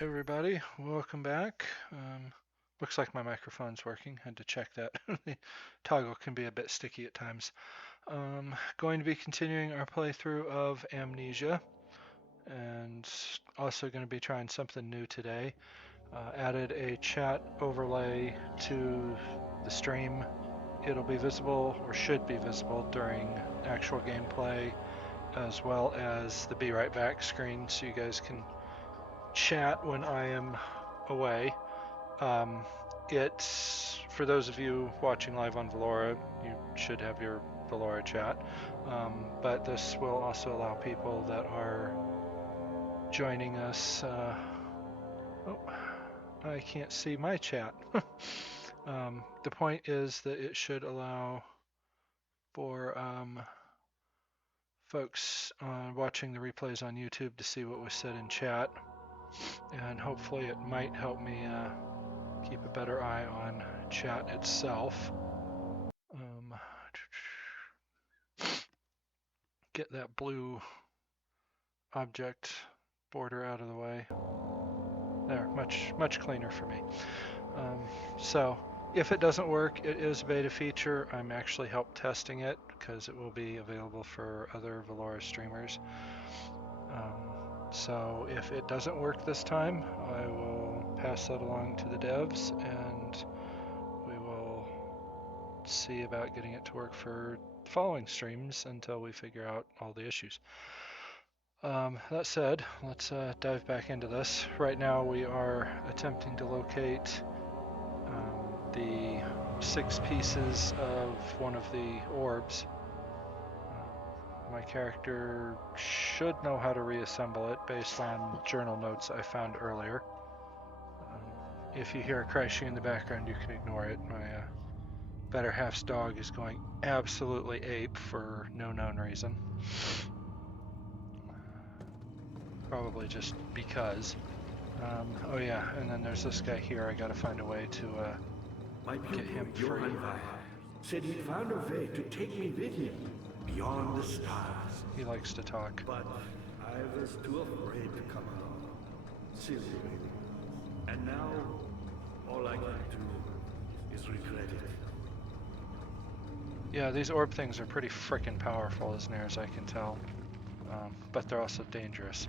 everybody, welcome back. Looks like my microphone's working. Had to check that. The toggle can be a bit sticky at times. Going to be continuing our playthrough of Amnesia, and also going to be trying something new today. Added a chat overlay to the stream. It'll be visible, or should be visible, during actual gameplay, as well as the Be Right Back screen, so you guys can chat when I am away. It's for those of you watching live on Valora, you should have your Valora chat, but this will also allow people that are joining us. Oh, I can't see my chat. The point is that it should allow for folks watching the replays on YouTube to see what was said in chat, and hopefully it might help me keep a better eye on chat itself. Get that blue object border out of the way. There, much cleaner for me. So if it doesn't work, it is a beta feature. I'm actually help testing it because it will be available for other Valora streamers. So if it doesn't work this time, I will pass that along to the devs and we will see about getting it to work for following streams until we figure out all the issues. That said, let's dive back into this. Right now we are attempting to locate the 6 pieces of one of the orbs. My character should know how to reassemble it based on journal notes I found earlier. If you hear a crashing in the background, you can ignore it. My better half's dog is going absolutely ape for no known reason. Probably just because. Oh yeah, and then there's this guy here. I gotta find a way to get him free. Said he found a way to take me with him beyond the stars. He likes to talk. But I was too afraid to come along. Silly baby. And now, all I can do is regret it. Yeah, these orb things are pretty frickin' powerful as near as I can tell. But they're also dangerous.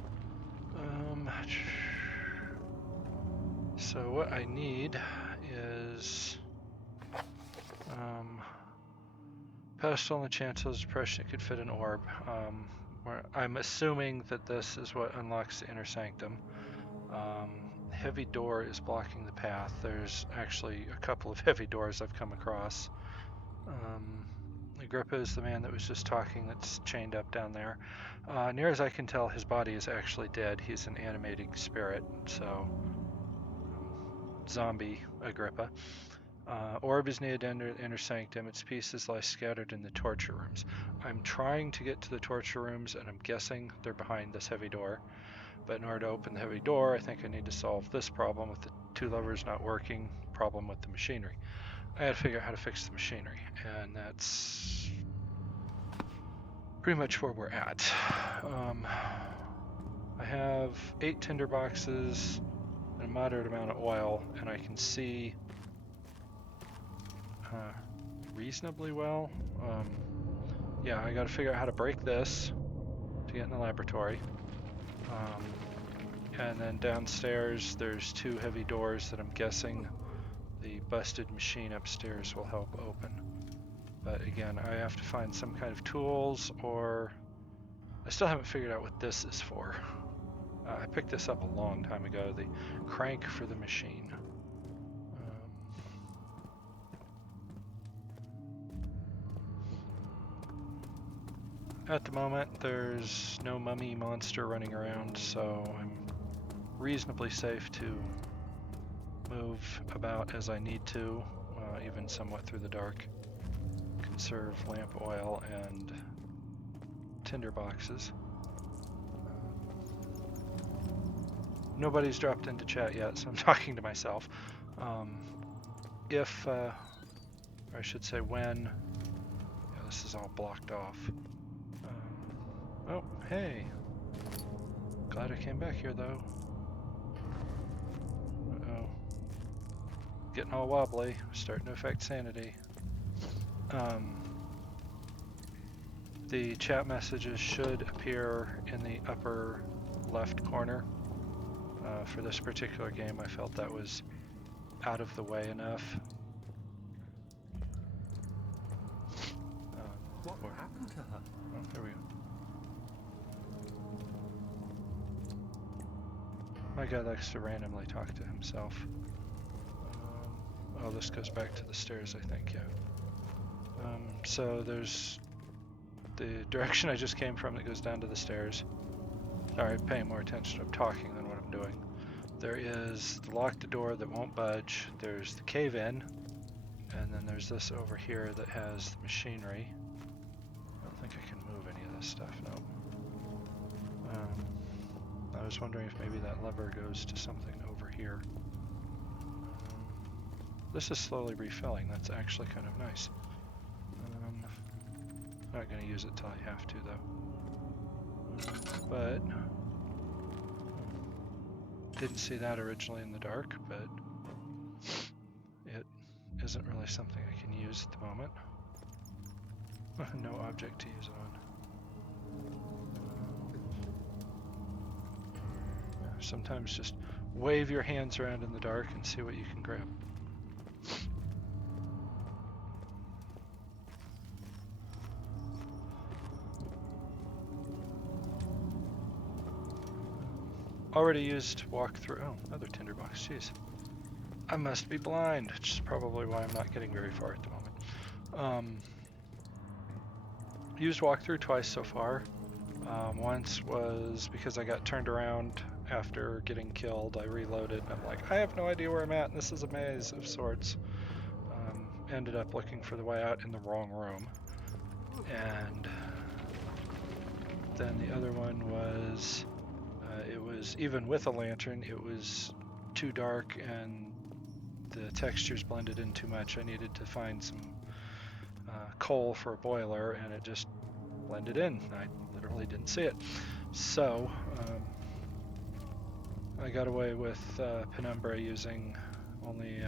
So what I need is pedestal and the chances of depression it could fit an orb. I'm assuming that this is what unlocks the inner sanctum. Heavy door is blocking the path. There's actually a couple of heavy doors I've come across. Agrippa is the man that was just talking that's chained up down there. Near as I can tell, his body is actually dead. He's an animating spirit, so zombie Agrippa. Orb is near the inner sanctum. Its pieces lie scattered in the torture rooms. I'm trying to get to the torture rooms, and I'm guessing they're behind this heavy door. But in order to open the heavy door, I think I need to solve this problem with the 2 levers not working, problem with the machinery. I had to figure out how to fix the machinery, and that's pretty much where we're at. I have 8 tinder boxes and a moderate amount of oil, and I can see reasonably well. Yeah, I got to figure out how to break this to get in the laboratory. And then downstairs, there's 2 heavy doors that I'm guessing the busted machine upstairs will help open. But again, I have to find some kind of tools, or I still haven't figured out what this is for. I picked this up a long time ago, the crank for the machine. At the moment, there's no mummy monster running around, so I'm reasonably safe to move about as I need to, even somewhat through the dark. Conserve lamp oil and tinder boxes. Nobody's dropped into chat yet, so I'm talking to myself. If, or I should say when, yeah, this is all blocked off. Oh, hey. Glad I came back here though. getting all wobbly, starting to affect sanity. The chat messages should appear in the upper left corner. For this particular game, I felt that was out of the way enough. What happened to her? Oh, there we go. My guy likes to randomly talk to himself. Oh, this goes back to the stairs, I think, yeah. So there's the direction I just came from that goes down to the stairs. Sorry, paying more attention. I'm talking than what I'm doing. There is the locked door that won't budge. There's the cave-in. And then there's this over here that has the machinery. I don't think I can move any of this stuff, no. I was wondering if maybe that lever goes to something over here. This is slowly refilling. That's actually kind of nice. Not going to use it till I have to, though. But didn't see that originally in the dark, but it isn't really something I can use at the moment. No object to use it on. Sometimes just wave your hands around in the dark and see what you can grab. Already used walkthrough. Oh, another tinderbox. Jeez. I must be blind, which is probably why I'm not getting very far at the moment. Used walkthrough twice so far. Once was because I got turned around after getting killed. I reloaded and I'm like, I have no idea where I'm at, and this is a maze of sorts. Ended up looking for the way out in the wrong room. And then the other one was, it was, even with a lantern, it was too dark and the textures blended in too much. I needed to find some coal for a boiler, and it just blended in. I literally didn't see it. So I got away with Penumbra using only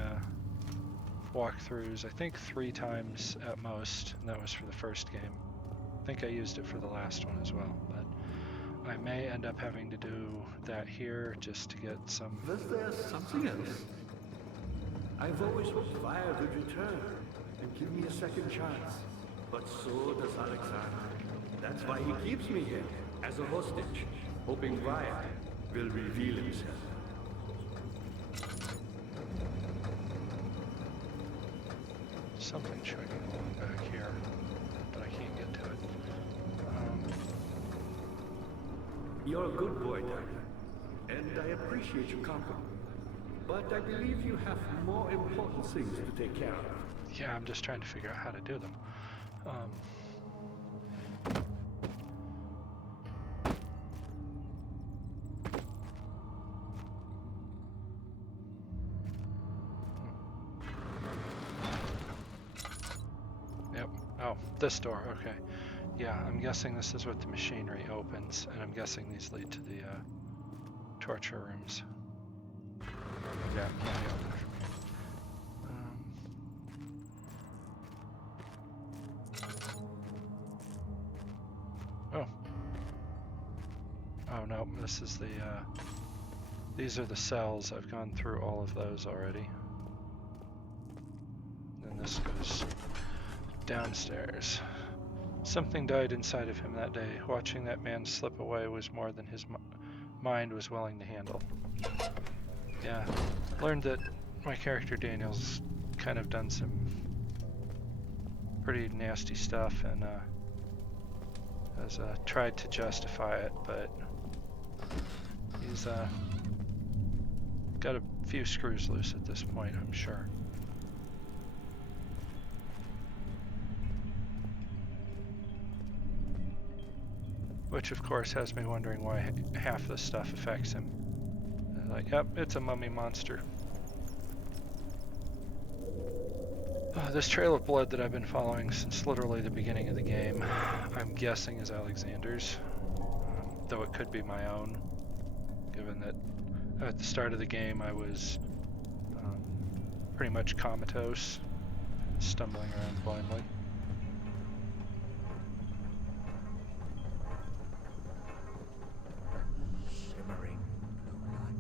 walkthroughs, I think 3 times at most, and that was for the first game. I think I used it for the last one as well, but I may end up having to do that here just to get some... Was there something else? I've always hoped Fire would return and give me a second chance. But so does Alexander. That's why he keeps me here, as a hostage, hoping Fire will reveal himself. Something chugging along back here, but I can't get to it. You're a good boy, Dagger, and I appreciate your company. But I believe you have more important things to take care of. Yeah, I'm just trying to figure out how to do them. Yep. Oh, this door. Okay. Yeah, I'm guessing this is what the machinery opens, and I'm guessing these lead to the torture rooms. Yeah, can't be open from here. Oh. Oh no, this is the, these are the cells. I've gone through all of those already. Then this goes downstairs. Something died inside of him that day. Watching that man slip away was more than his mind was willing to handle. Yeah, learned that my character Daniel's kind of done some pretty nasty stuff and has tried to justify it, but he's got a few screws loose at this point, I'm sure. Which of course has me wondering why half this stuff affects him. Like, yep, it's a mummy monster. This trail of blood that I've been following since literally the beginning of the game, I'm guessing is Alexander's, though it could be my own, given that at the start of the game I was pretty much comatose, stumbling around blindly. Shimmering blue light.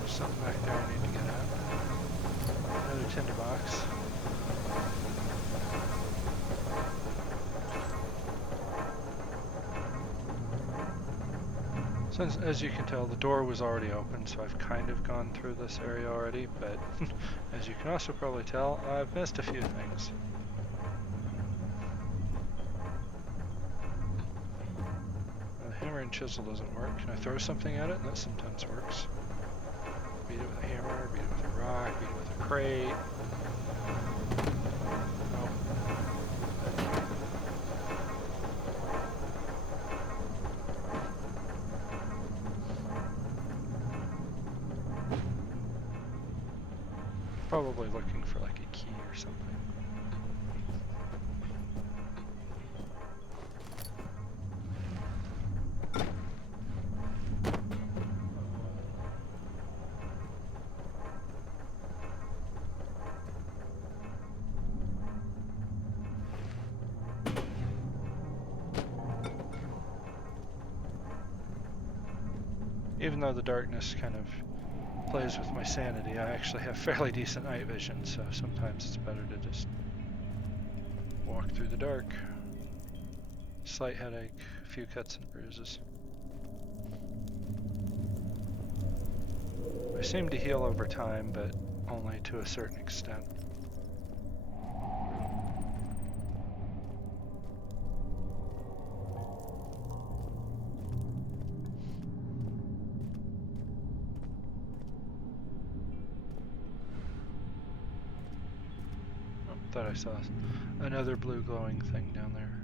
There's something back there I need to get at. Another tinderbox. So as you can tell, the door was already open, so I've kind of gone through this area already, but as you can also probably tell, I've missed a few things. The hammer and chisel doesn't work. Can I throw something at it? That sometimes works. Beat it with a hammer, beat it with a rock, beat it with a crate. Oh. Probably looking for like a key or something. Even though the darkness kind of plays with my sanity, I actually have fairly decent night vision, so sometimes it's better to just walk through the dark. Slight headache, a few cuts and bruises. I seem to heal over time, but only to a certain extent. Thought I saw another blue glowing thing down there.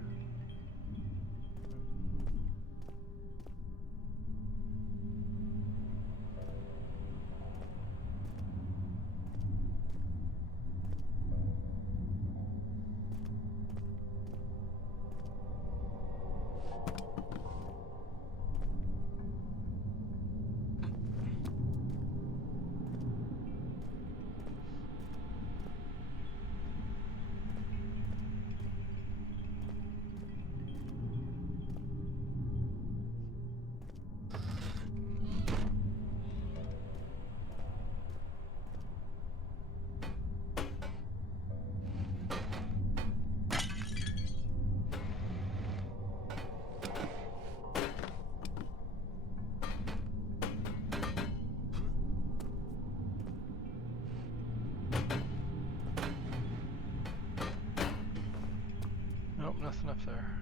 Nope, nothing up there.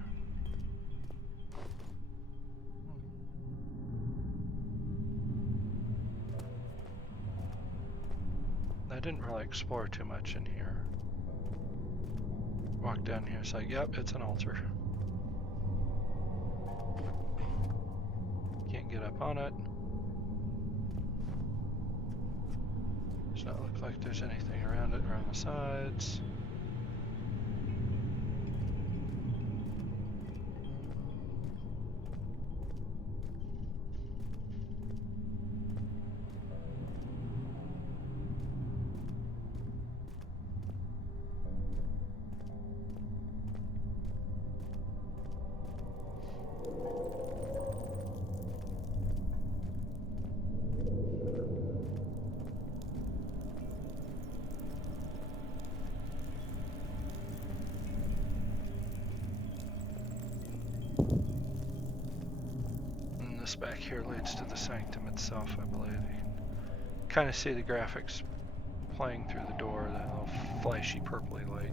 I didn't really explore too much in here. Walk down here, it's like, yep, it's an altar. Can't get up on it. Does not look like there's anything around it, around the sides. This back here leads to the sanctum itself, I believe. You can kind of see the graphics playing through the door, that little flashy purpley light.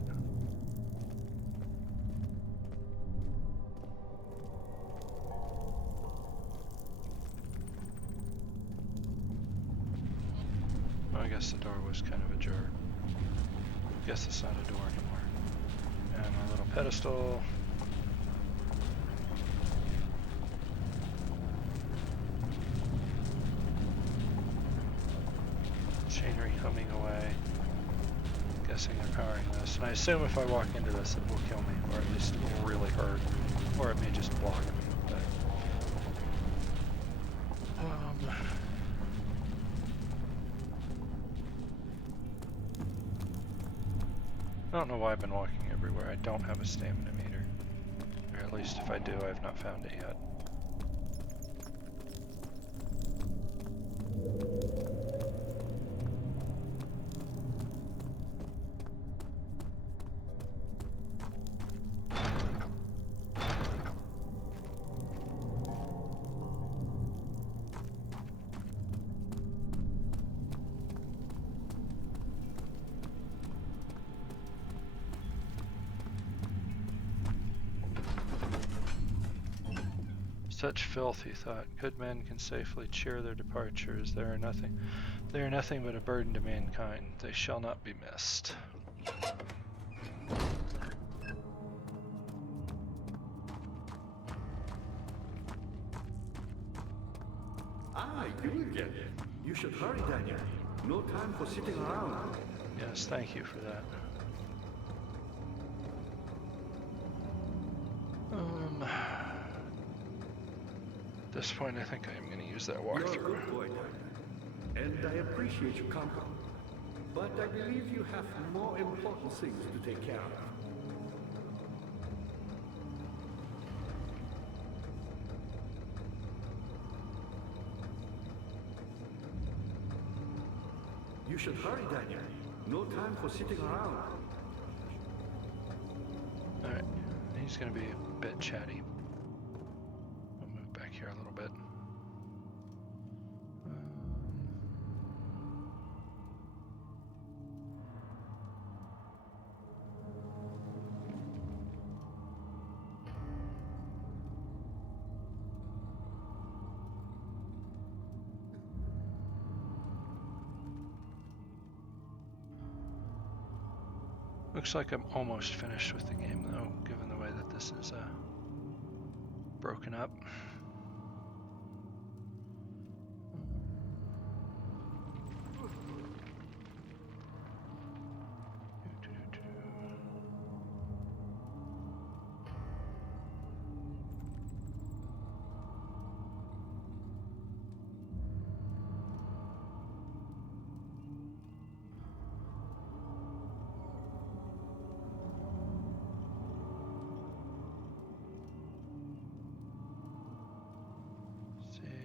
guess the door was kind of ajar. Guess it's not a door anymore. And my little pedestal. Machinery humming away. Guessing they're powering this. And I assume if I walk into this it will kill me, or at least it will really hurt. Or it may just block me. But, I don't know why I've been walking everywhere. I don't have a stamina meter. Or at least if I do, I've not found it yet. Such filth, he thought. Good men can safely cheer their departures. They are nothing but a burden to mankind. They shall not be missed. Ah, you again. You should hurry, Daniel. No time for sitting around. Yes, thank you for that. At this point, I think I'm going to use that You're a walkthrough. good boy, Daniel. And I appreciate your company. But I believe you have more important things to take care of. You should hurry, Daniel. No time for sitting around. Alright, he's going to be a bit chatty. I'll move back here a little bit. Looks like I'm almost finished with the game though, given the way that this is broken up.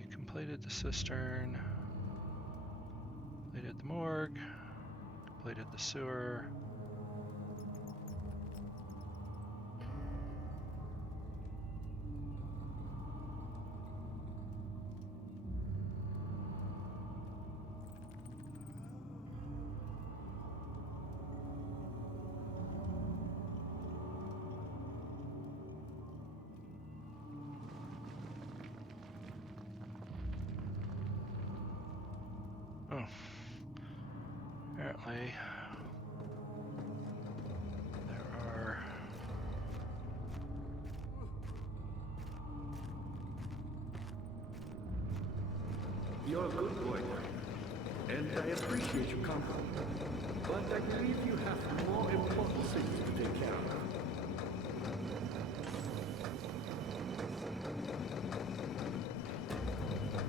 Completed the cistern, completed the morgue, completed the sewer. Oh, apparently there are You're a good boy, and I appreciate your company. But I believe you have more important things to take care of.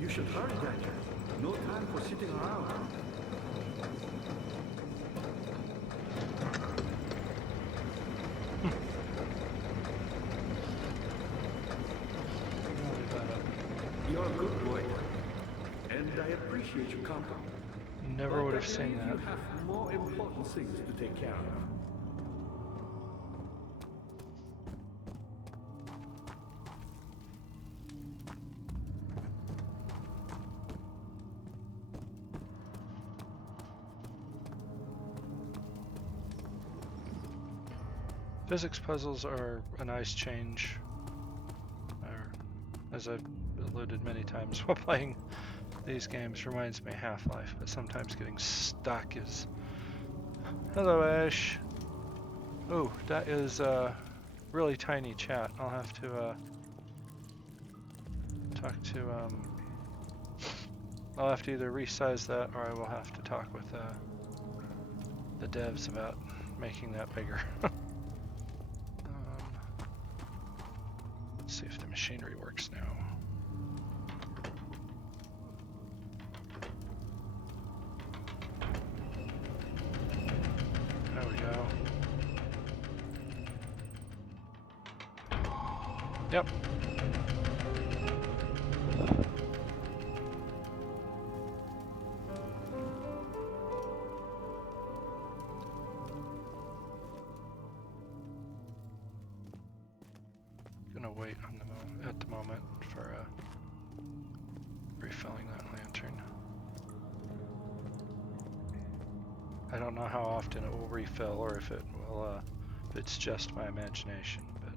You should hurry, Daniel. No time for sitting around. You're a good boy, and I appreciate your company. never would have seen But I that. believe you have more important things to take care of. Physics puzzles are a nice change, or, as I've alluded many times while playing these games reminds me of Half-Life, but sometimes getting stuck is... Hello, Ash. Oh, that is really tiny chat. I'll have to talk to I'll have to either resize that or I will have to talk with the devs about making that bigger. Let's see if the machinery works now. There we go. Yep. Gonna wait on at the moment for refilling that lantern. I don't know how often it will refill or if it will if it's just my imagination, but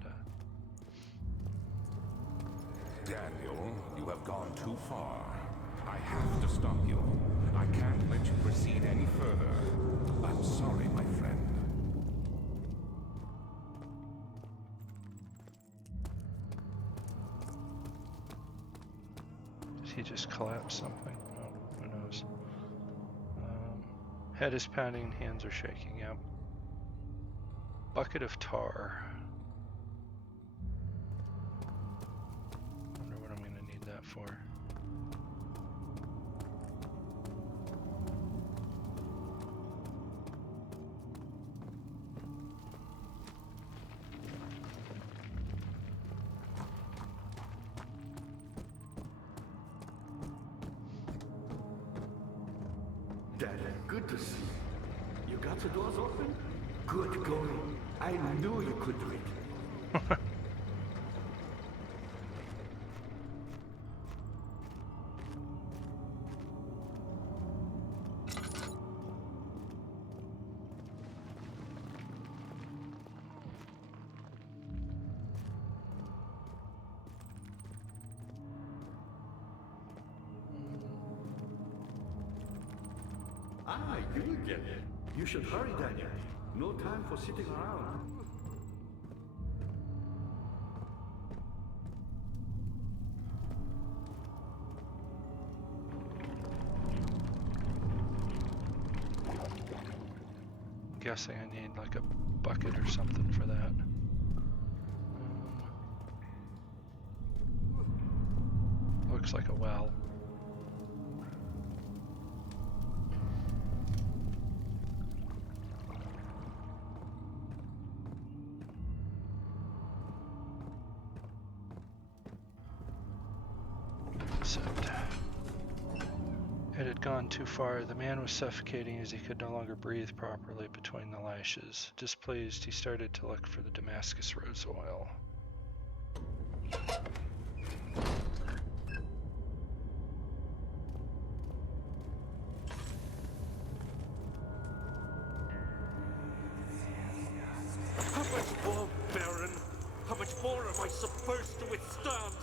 Daniel, you have gone too far. I have to stop you. I can't let you proceed any further. I'm sorry, my friend. did he just collapse something? Oh, who knows? Head is pounding, hands are shaking. Yep. Bucket of tar. Wonder what I'm gonna need that for. Dad, good to see you. You got the doors open? Good going. I knew you could do it. Ah, you again. You should hurry, Daniel. No time for sitting around. Guessing I need like a bucket or something for that. Looks like a well. It had gone too far. The man was suffocating as he could no longer breathe properly between the lashes. Displeased, he started to look for the Damascus rose oil. How much more, Baron? How much more am I supposed to withstand?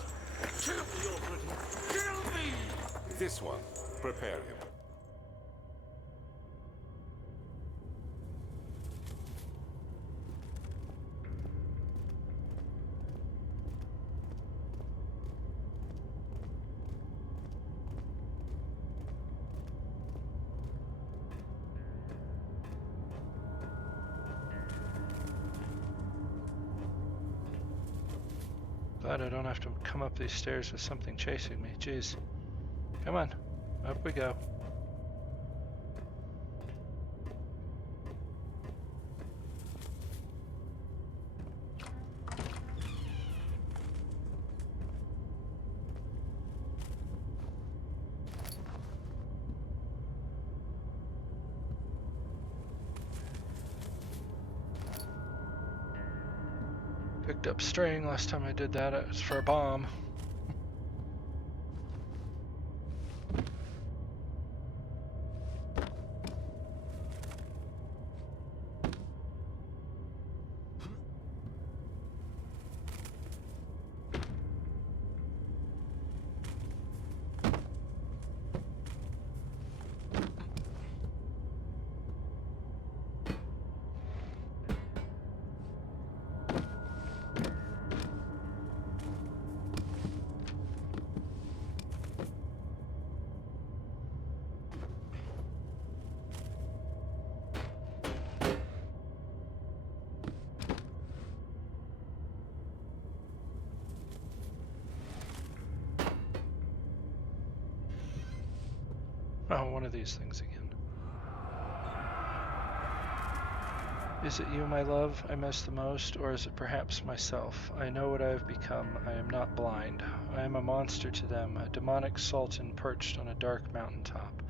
Kill me already! Kill me! This one. Prepare him. Glad I don't have to come up these stairs with something chasing me. Jeez. Come on. Up we go. Picked up string last time I did that. It was for a bomb. Oh, one of these things again. Is it you, my love, I miss the most, or is it perhaps myself? I know what I have become. I am not blind. I am a monster to them, a demonic sultan perched on a dark mountain top.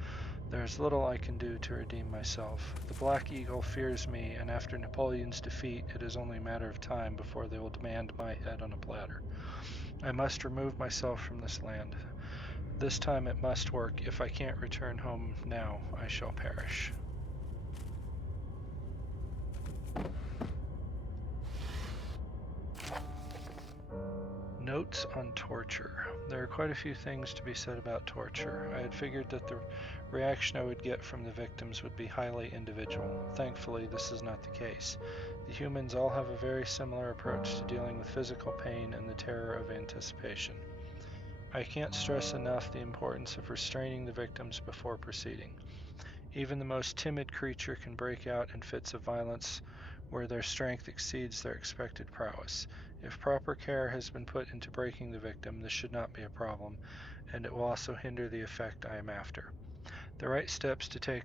There is little I can do to redeem myself. The Black Eagle fears me, and after Napoleon's defeat, it is only a matter of time before they will demand my head on a platter. I must remove myself from this land. This time it must work. If I can't return home now, I shall perish. Notes on torture. There are quite a few things to be said about torture. I had figured that the reaction I would get from the victims would be highly individual. Thankfully, this is not the case. The humans all have a very similar approach to dealing with physical pain and the terror of anticipation. I can't stress enough the importance of restraining the victims before proceeding. Even the most timid creature can break out in fits of violence where their strength exceeds their expected prowess. If proper care has been put into breaking the victim, this should not be a problem, and it will also hinder the effect I am after. The right steps to take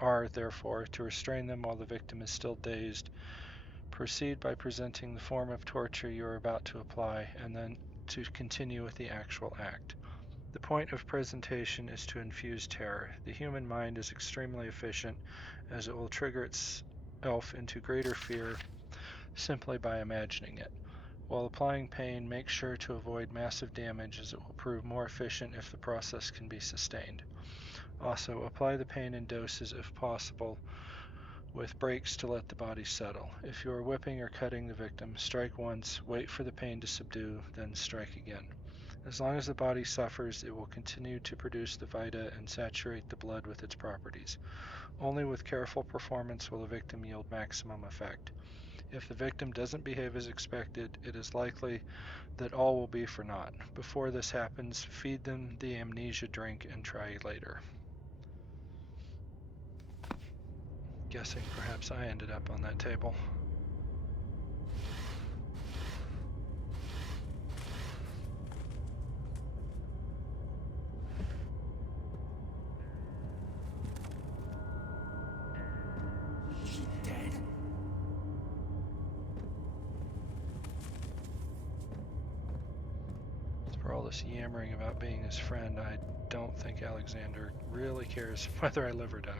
are therefore to restrain them while the victim is still dazed. Proceed by presenting the form of torture you are about to apply, and then to continue with the actual act. The point of presentation is to infuse terror. The human mind is extremely efficient, as it will trigger itself into greater fear simply by imagining it. While applying pain, make sure to avoid massive damage, as it will prove more efficient if the process can be sustained. Also, apply the pain in doses if possible, with breaks to let the body settle. If you are whipping or cutting the victim, strike once, wait for the pain to subdue, then strike again. As long as the body suffers, it will continue to produce the vita and saturate the blood with its properties. Only with careful performance will the victim yield maximum effect. If the victim doesn't behave as expected, it is likely that all will be for naught. Before this happens, feed them the amnesia drink and try later. Guessing perhaps I ended up on that table. She dead? For all this yammering about being his friend, I don't think Alexander really cares whether I live or die.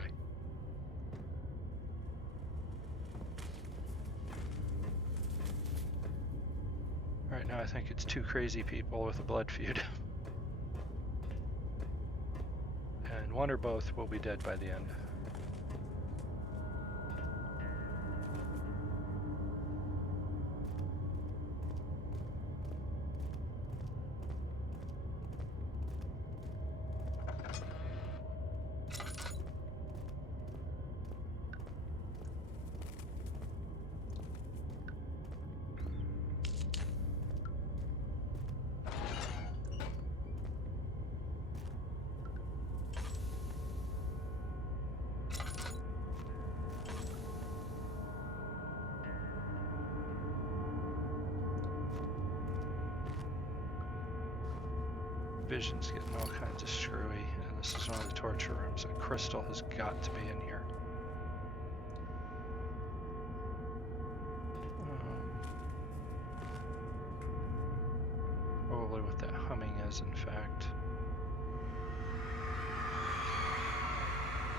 Right now I think it's two crazy people with a blood feud. And one or both will be dead by the end. Vision's getting all kinds of screwy, and this is one of the torture rooms. A crystal has got to be in here. Probably what that humming is, in fact.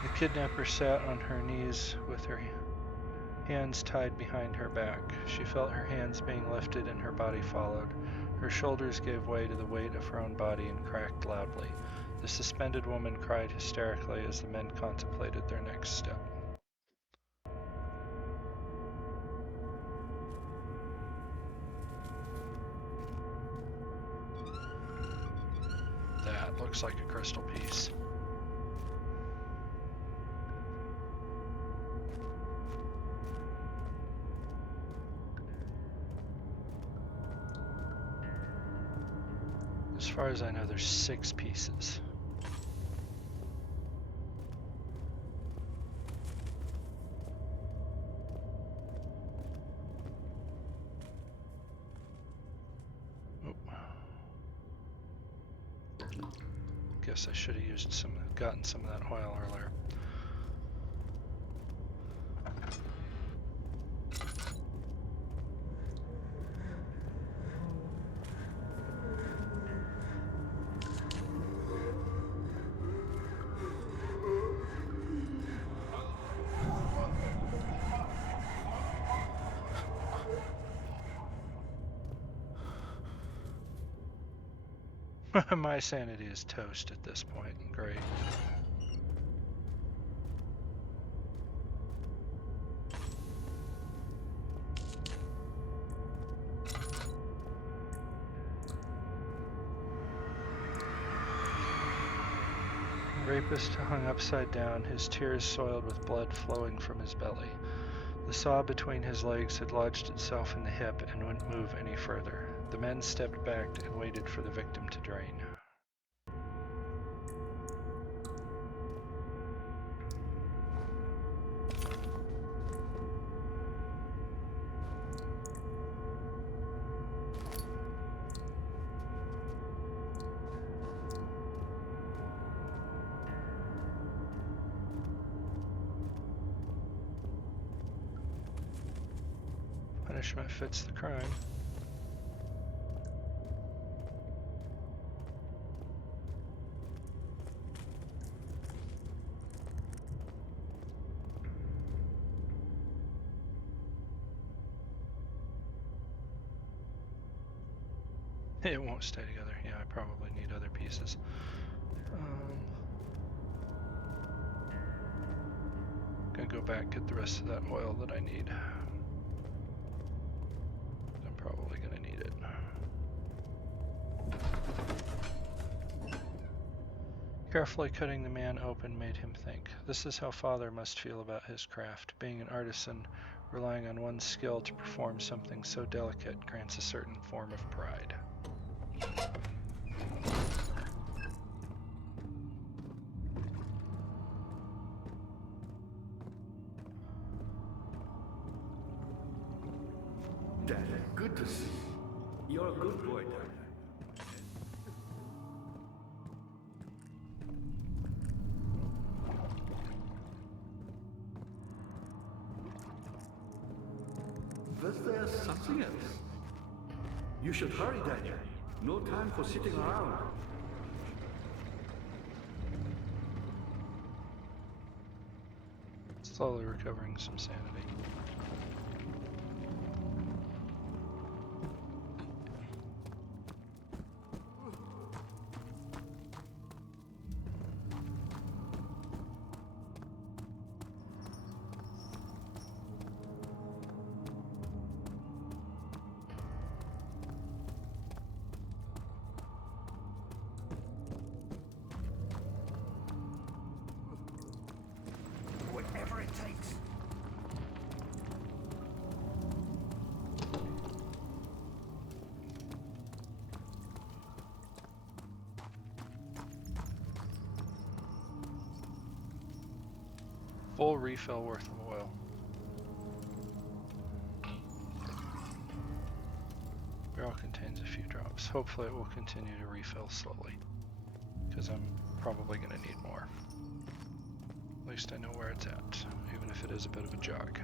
The kidnapper sat on her knees with her hands tied behind her back. She felt her hands being lifted and her body followed. Her shoulders gave way to the weight of her own body and cracked loudly. The suspended woman cried hysterically as the men contemplated their next step. That looks like a crystal piece. As far as I know, there's 6 pieces. guess I should have gotten some of that oil earlier. My sanity is toast at this point. Great. The rapist hung upside down, his tears soiled with blood flowing from his belly. The saw between his legs had lodged itself in the hip and wouldn't move any further. The men stepped back and waited for the victim to drain. Punishment fits the crime. It won't stay together. Yeah, I probably need other pieces. Gonna go back, get the rest of that oil that I need. I'm probably gonna need it. Carefully cutting the man open made him think. This is how Father must feel about his craft. Being an artisan, relying on one's skill to perform something so delicate grants a certain form of pride. Dad, good to see you. You're a good boy, Dad. Was there something else? You should hurry, Daniel. No time for sitting around. Slowly recovering some sanity. Whatever it takes. Full refill worth of oil. Barrel contains a few drops. Hopefully it will continue to refill slowly, because I'm probably going to need more. At least I know where it's at, even if it is a bit of a jog.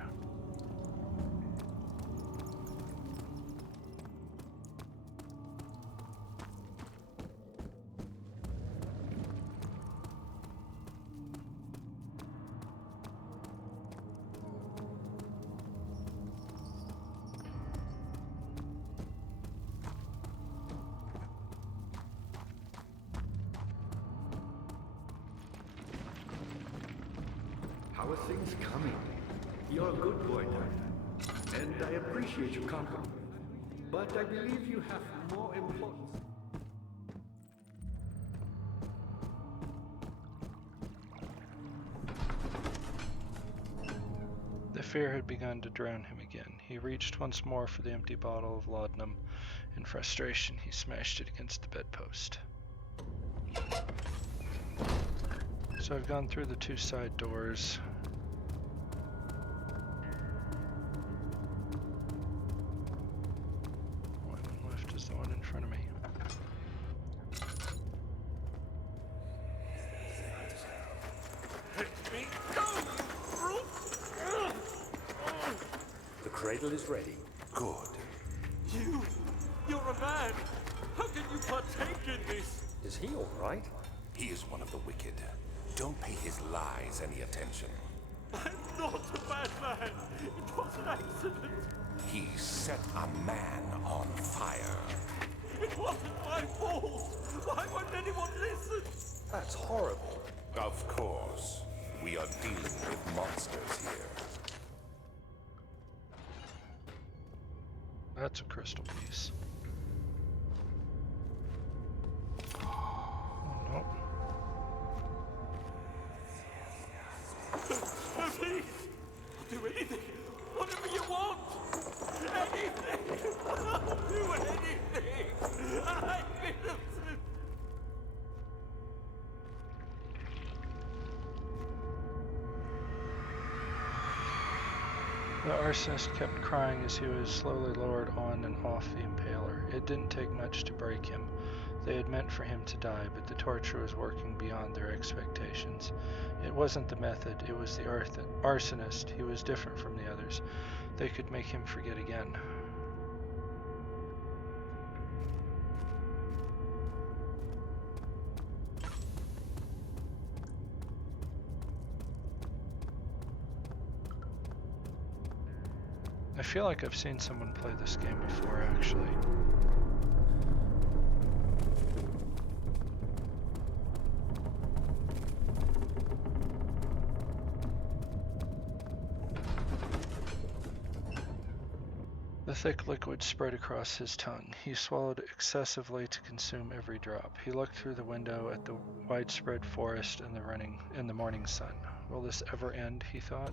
How are things coming? You're a good boy, Dad. And I appreciate your company. But I believe you have more importance. The fear had begun to drown him again. He reached once more for the empty bottle of laudanum. In frustration, he smashed it against the bedpost. So I've gone through the two side doors. One left is the one in front of me. cradle is ready. Good. You're a man! How can you partake in this? Is he all right? He is one of the wicked. Don't pay his lies any attention. I'm not a bad man! It was an accident! He set a man on fire. It wasn't my fault! Why won't anyone listen? That's horrible. Of course. We are dealing with monsters here. That's a crystal piece. Oh, no. Please! Do anything! Whatever you want! Anything! I'll do anything! I'm innocent! The arsonist kept crying as he was slowly lowered on and off the impaler. It didn't take much to break him. They had meant for him to die, but the torture was working beyond their expectations. It wasn't the method, it was the arsonist. He was different from the others. They could make him forget again. I feel like I've seen someone play this game before, actually. The thick liquid spread across his tongue. He swallowed excessively to consume every drop. He looked through the window at the widespread forest and the morning sun. Will this ever end, he thought.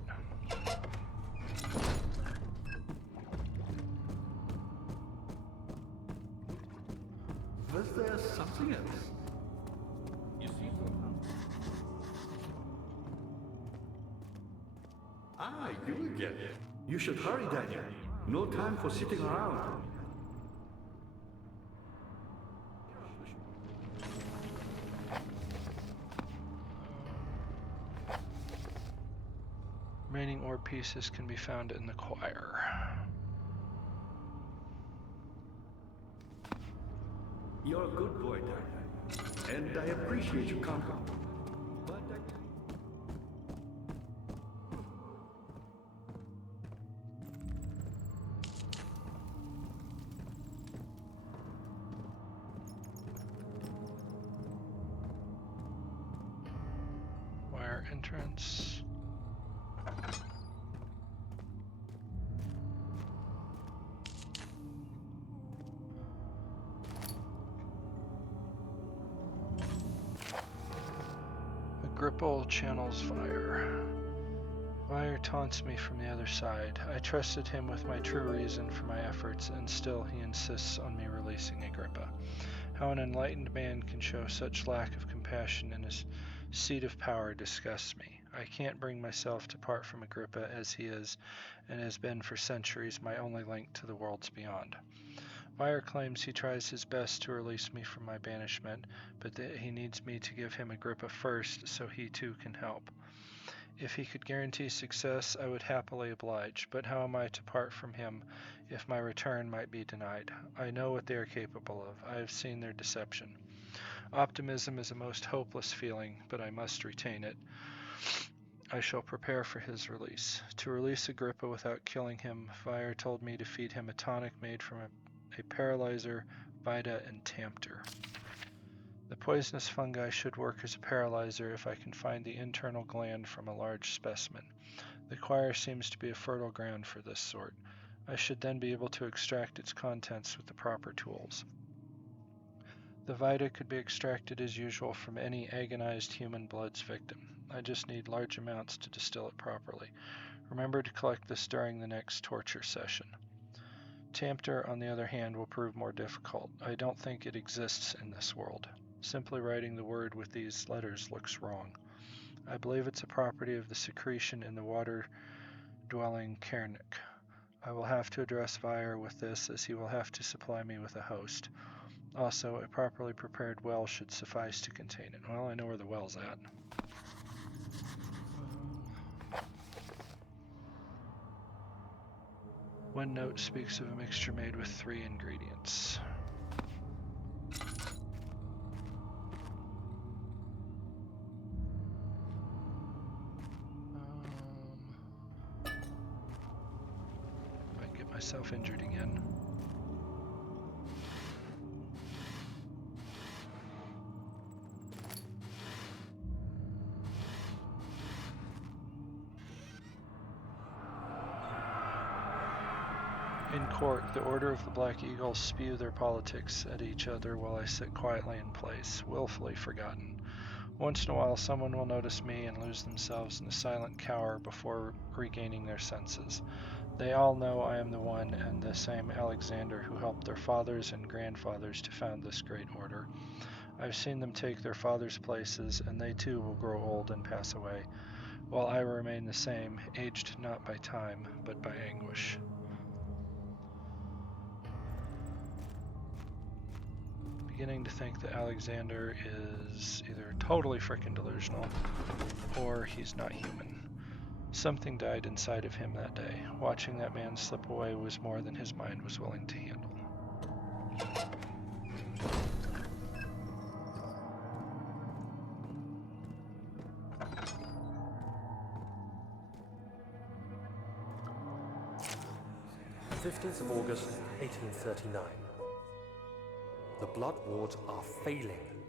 Was there something else? You see You again. You should hurry, Daniel. No time for sitting around. Remaining orb pieces can be found in the choir. You're a good boy, Daniel. And I appreciate your company. But Wire entrance. Gripple channels Fire. Fire taunts me from the other side. I trusted him with my true reason for my efforts, and still he insists on me releasing Agrippa. How an enlightened man can show such lack of compassion in his seat of power disgusts me. I can't bring myself to part from Agrippa as he is, and has been for centuries, my only link to the worlds beyond. Fire claims he tries his best to release me from my banishment, but that he needs me to give him Agrippa first so he too can help. If he could guarantee success, I would happily oblige, but how am I to part from him if my return might be denied? I know what they are capable of. I have seen their deception. Optimism is a most hopeless feeling, but I must retain it. I shall prepare for his release. To release Agrippa without killing him, Fire told me to feed him a tonic made from a paralyzer, vita, and Tampter. The poisonous fungi should work as a paralyzer if I can find the internal gland from a large specimen. The choir seems to be a fertile ground for this sort. I should then be able to extract its contents with the proper tools. The vita could be extracted as usual from any agonized human blood's victim. I just need large amounts to distill it properly. Remember to collect this during the next torture session. Tampter, on the other hand, will prove more difficult. I don't think it exists in this world. Simply writing the word with these letters looks wrong. I believe it's a property of the secretion in the water-dwelling Kernic. I will have to address Fire with this, as he will have to supply me with a host. Also, a properly prepared well should suffice to contain it. Well, I know where the well's at. One note speaks of a mixture made with 3 ingredients. Might get myself injured again. In court, the Order of the Black Eagles spew their politics at each other while I sit quietly in place, willfully forgotten. Once in a while, someone will notice me and lose themselves in a silent cower before regaining their senses. They all know I am the one and the same Alexander who helped their fathers and grandfathers to found this great order. I've seen them take their fathers' places, and they too will grow old and pass away, while I remain the same, aged not by time, but by anguish. Beginning to think that Alexander is either totally frickin' delusional or he's not human. Something died inside of him that day. Watching that man slip away was more than his mind was willing to handle. "15th of August, 1839. The blood wards are failing.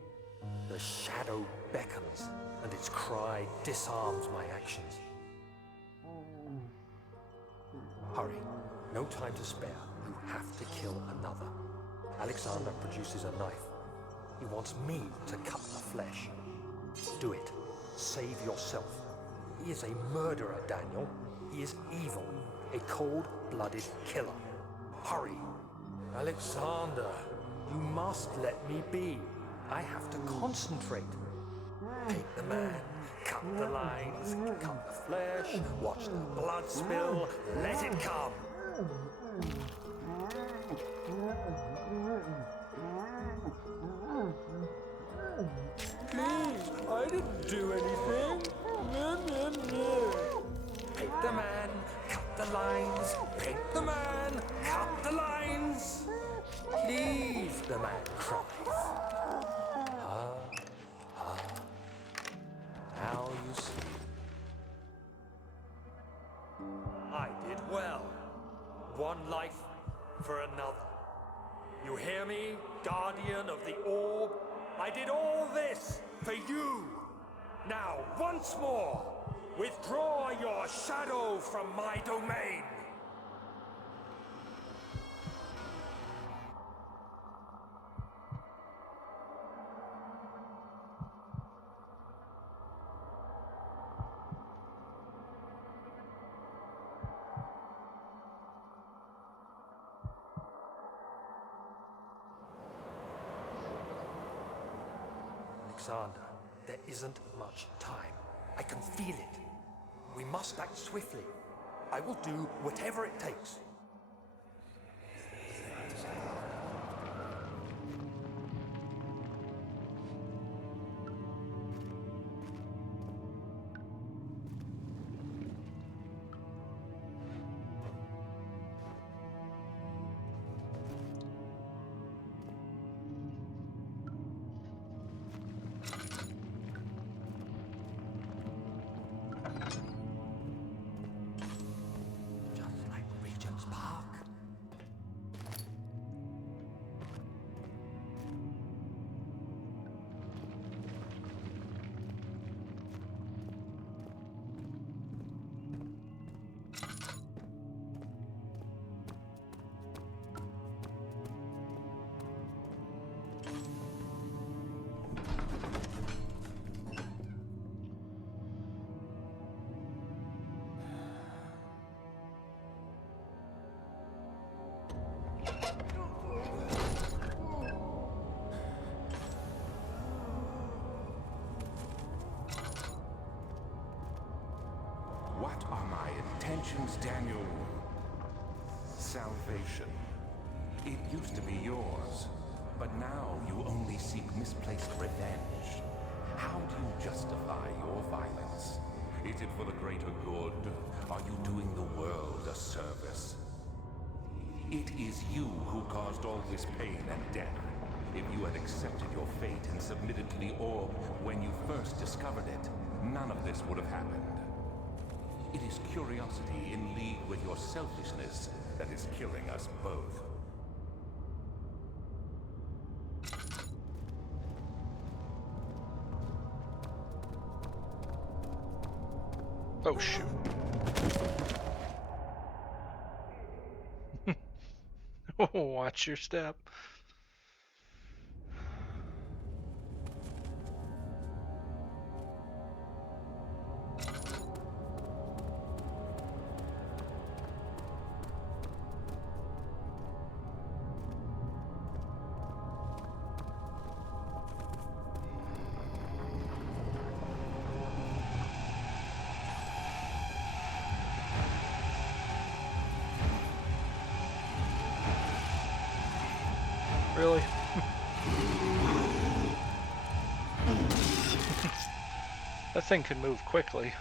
The shadow beckons, and its cry disarms my actions. Hurry, no time to spare. You have to kill another. Alexander produces a knife. He wants me to cut the flesh. Do it. Save yourself. He is a murderer, Daniel. He is evil, a cold-blooded killer. Hurry. Alexander, you must let me be. I have to concentrate. Take the man, cut the lines, cut the flesh, watch the blood spill, let it come. Please, I didn't do anything. Paint the man, cut the lines, paint the man, cut the lines. Please, the man cries. Now you see. I did well. One life for another. You hear me, guardian of the orb? I did all this for you. Now, once more, withdraw your shadow from my domain. Alexander, there isn't much time. I can feel it. We must act swiftly. I will do whatever it takes. What are my intentions, Daniel? Salvation. It used to be yours, but now you only seek misplaced revenge. How do you justify your violence? Is it for the greater good? Are you doing the world a service? It is you who caused all this pain and death. If you had accepted your fate and submitted to the orb when you first discovered it, none of this would have happened. It is curiosity in league with your selfishness that is killing us both. Oh, shoot. Watch your step. Really? That thing can move quickly.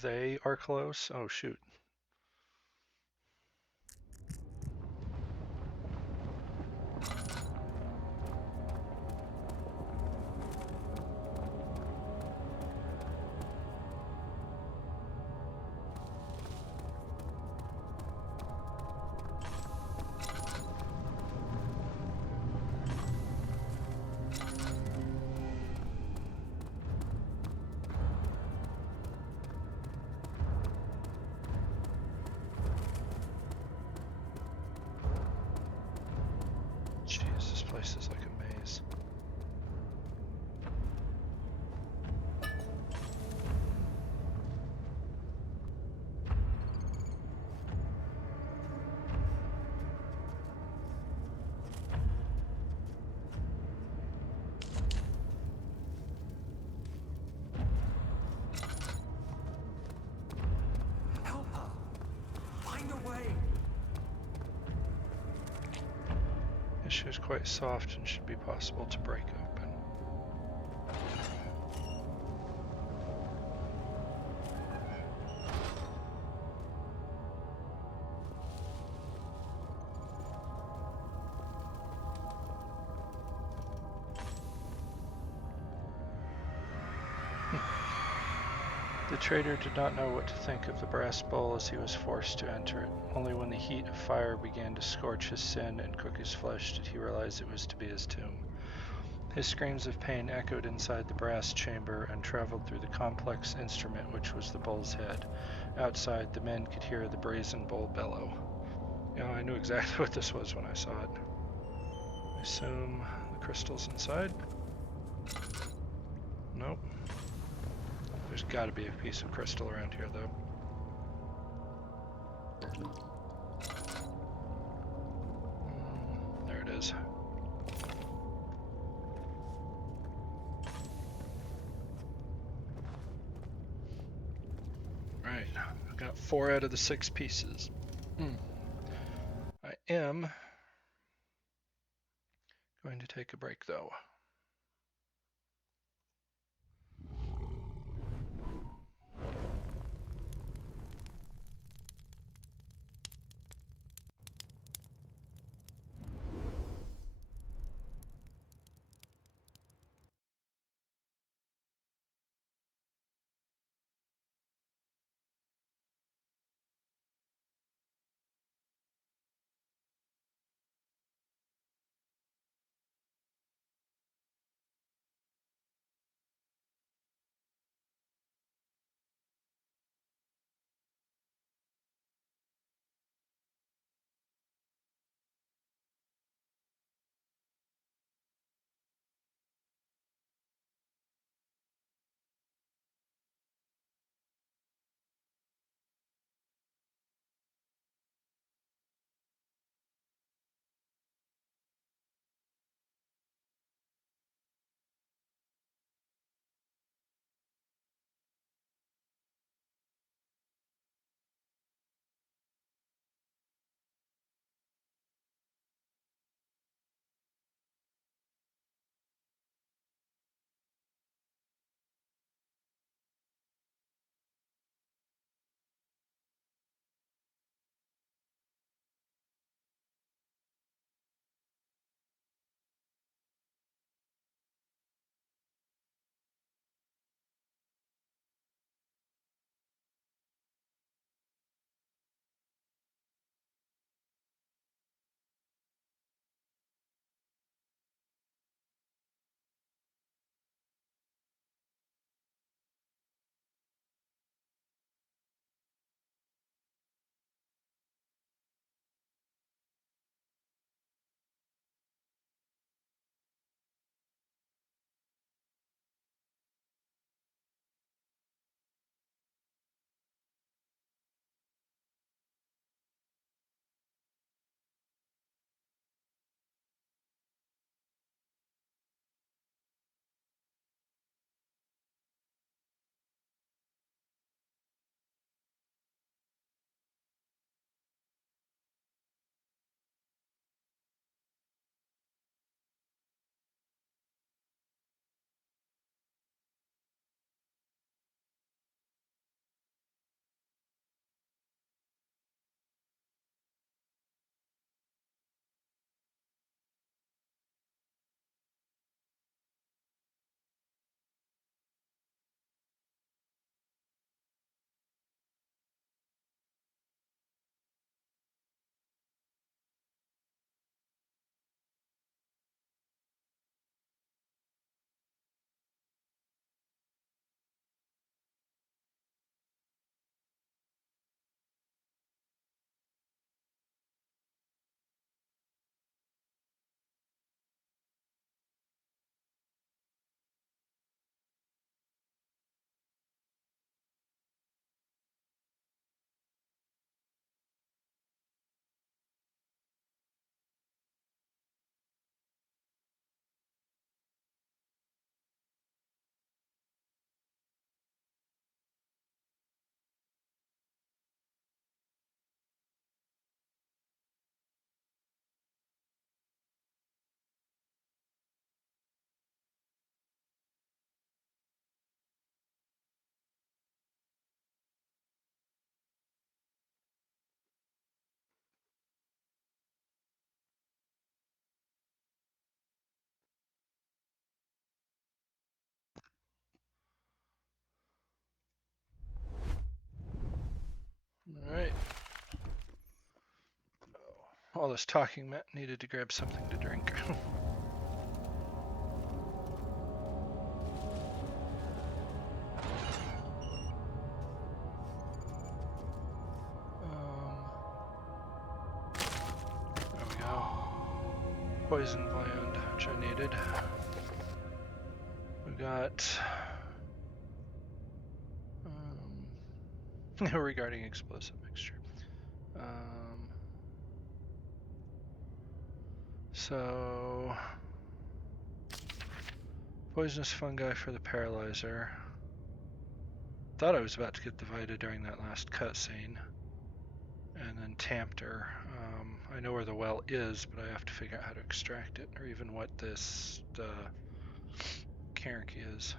They are close. Oh, shoot. Jeez, this place is like a maze. Help her! Find a way! Issue is quite soft and should be possible to break open. The trader did not know what to think of the brass bowl as he was forced to enter it. Only when the heat of fire began to scorch his sin and cook his flesh did he realize it was to be his tomb. His screams of pain echoed inside the brass chamber and traveled through the complex instrument which was the bull's head. Outside, the men could hear the brazen bull bellow. I knew exactly what this was when I saw it. I assume the crystal's inside? Nope. There's got to be a piece of crystal around here, though. There it is. Right, I've got 4 out of the 6 pieces. I am going to take a break, though. all this talking meant needed to grab something to drink. There we go. Poison gland, which I needed. We got regarding explosive mixture. So poisonous fungi for the paralyzer. Thought I was about to get the Vita during that last cutscene, and then tamped her. I know where the well is, but I have to figure out how to extract it, or even what this Carrick is.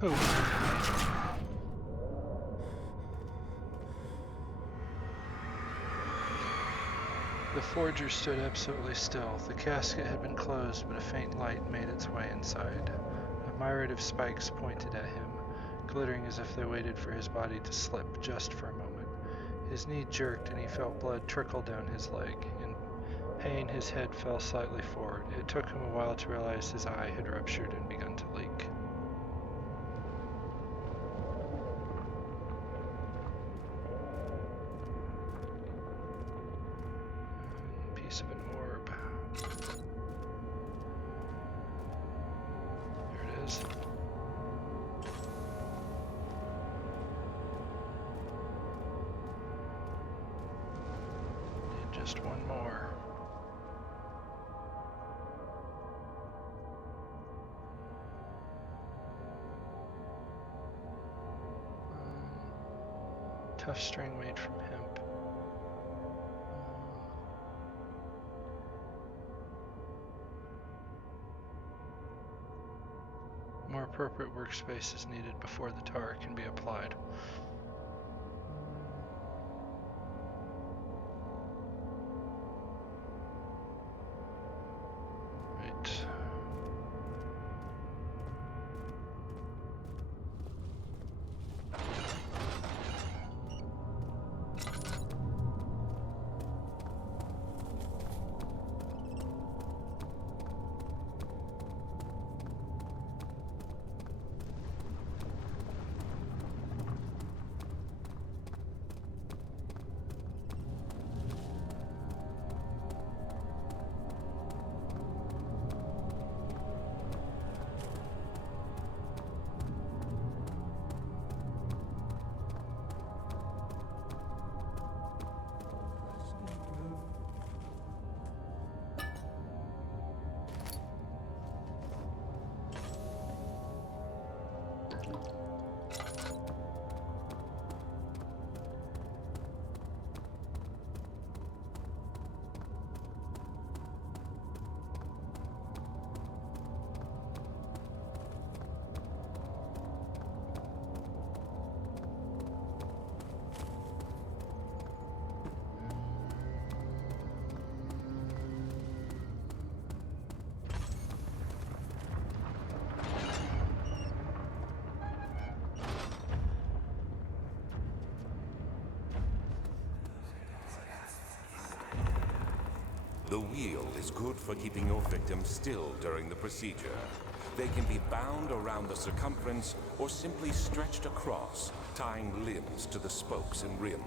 Oh. The forger stood absolutely still. The casket had been closed, but a faint light made its way inside. A myriad of spikes pointed at him, glittering as if they waited for his body to slip just for a moment. His knee jerked and he felt blood trickle down his leg. In pain, his head fell slightly forward. It took him a while to realize his eye had ruptured and begun to leak. Piece of an orb. There it is. Need just one more. Tough string made from hemp. More appropriate workspace is needed before the tar can be applied. Right. The wheel is good for keeping your victim still during the procedure. They can be bound around the circumference or simply stretched across, tying limbs to the spokes and rim.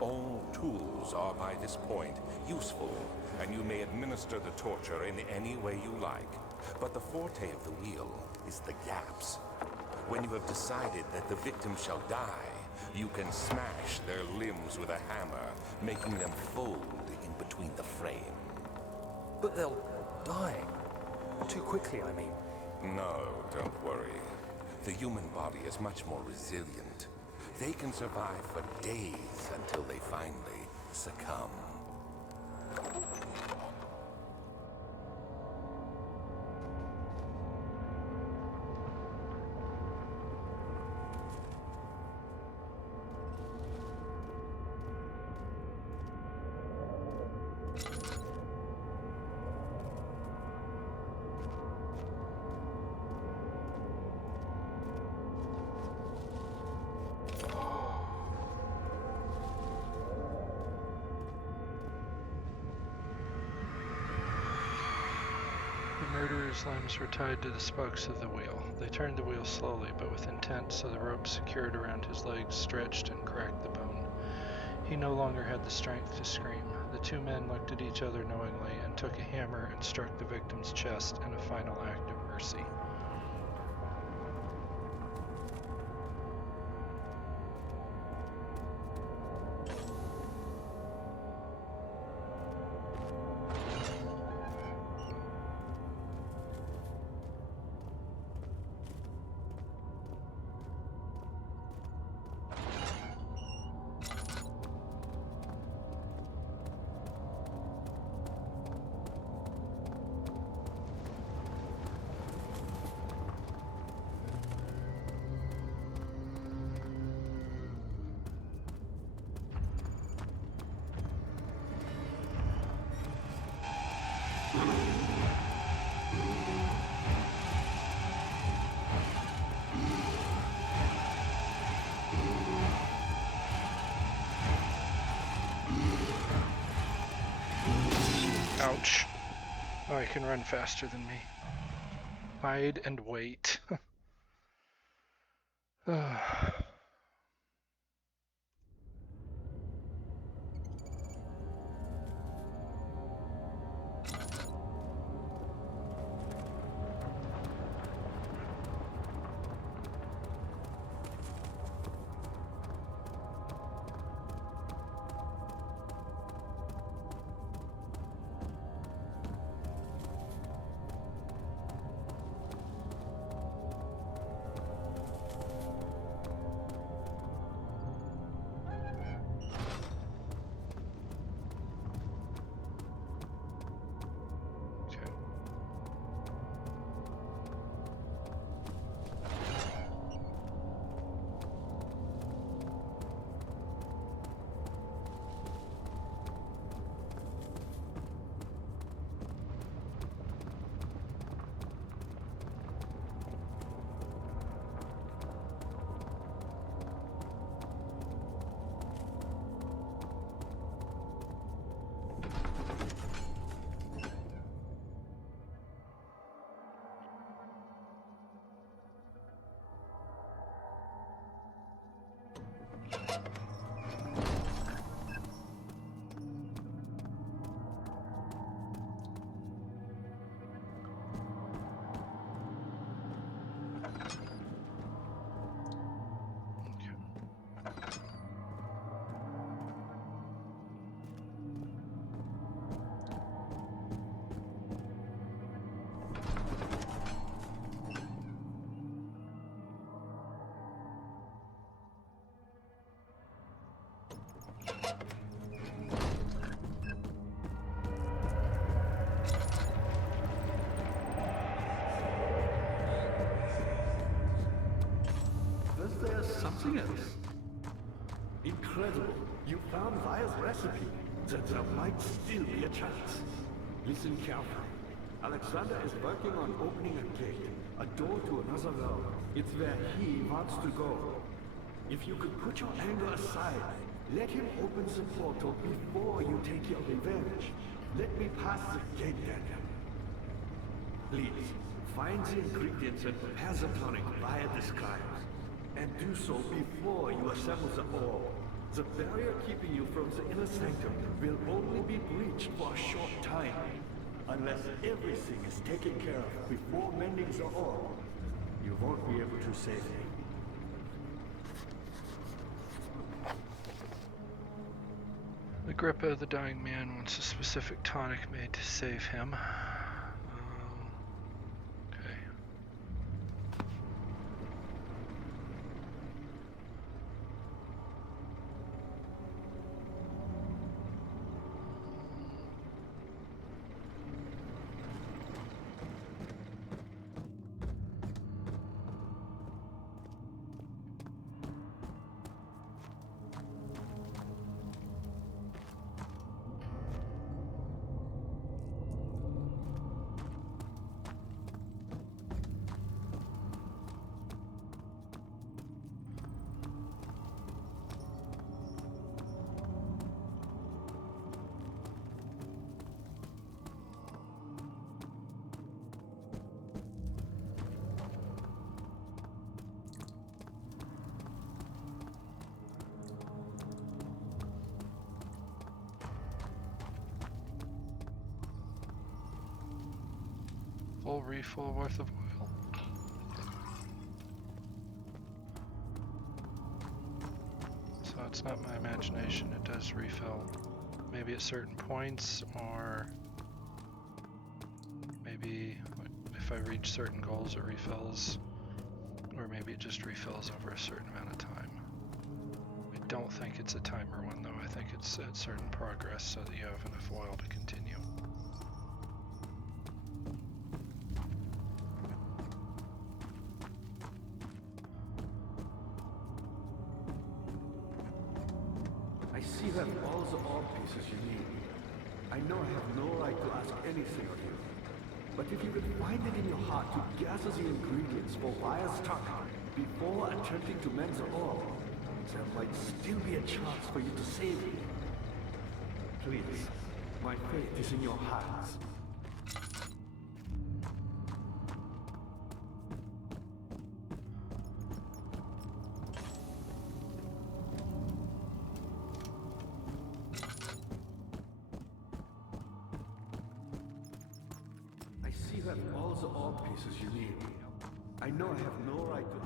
All tools are by this point useful, and you may administer the torture in any way you like. But the forte of the wheel is the gaps. When you have decided that the victim shall die, you can smash their limbs with a hammer, making them fold in between the frame. But they'll die. Too quickly, I mean. No, don't worry. The human body is much more resilient. They can survive for days until they finally succumb. The murderer's limbs were tied to the spokes of the wheel. They turned the wheel slowly, but with intent, so the rope secured around his legs stretched and cracked the bone. He no longer had the strength to scream. The two men looked at each other knowingly and took a hammer and struck the victim's chest in a final act of mercy. Ouch. Oh, I can run faster than me. Hide and wait. Something else. Incredible. You found Vaya's recipe. There might still be a chance. Listen carefully. Alexander is working on opening a gate, a door to another realm. It's where he wants to go. If you could put your anger aside, let him open the portal before you take your revenge. Let me pass the gate then. Please, find the ingredients and prepare the tonic via disguise. And do so before you assemble the orb. The barrier keeping you from the inner sanctum will only be breached for a short time. Unless everything is taken care of before mending the orb, you won't be able to save me. Agrippa, the dying man, wants a specific tonic made to save him. Okay. Full refill worth of oil. So it's not my imagination, it does refill. Maybe at certain points, or maybe if I reach certain goals it refills, or maybe it just refills over a certain amount of time. I don't think it's a timer one though, I think it's at certain progress so that you have enough oil to continue. You have all the orb pieces you need. I know I have no right to ask anything of you, but if you could find it in your heart to gather the ingredients for Wire's tonic before attempting to mend the orb, there might still be a chance for you to save me. Please, my fate is in your hands. You have all the orb pieces you need. I know I have no right to...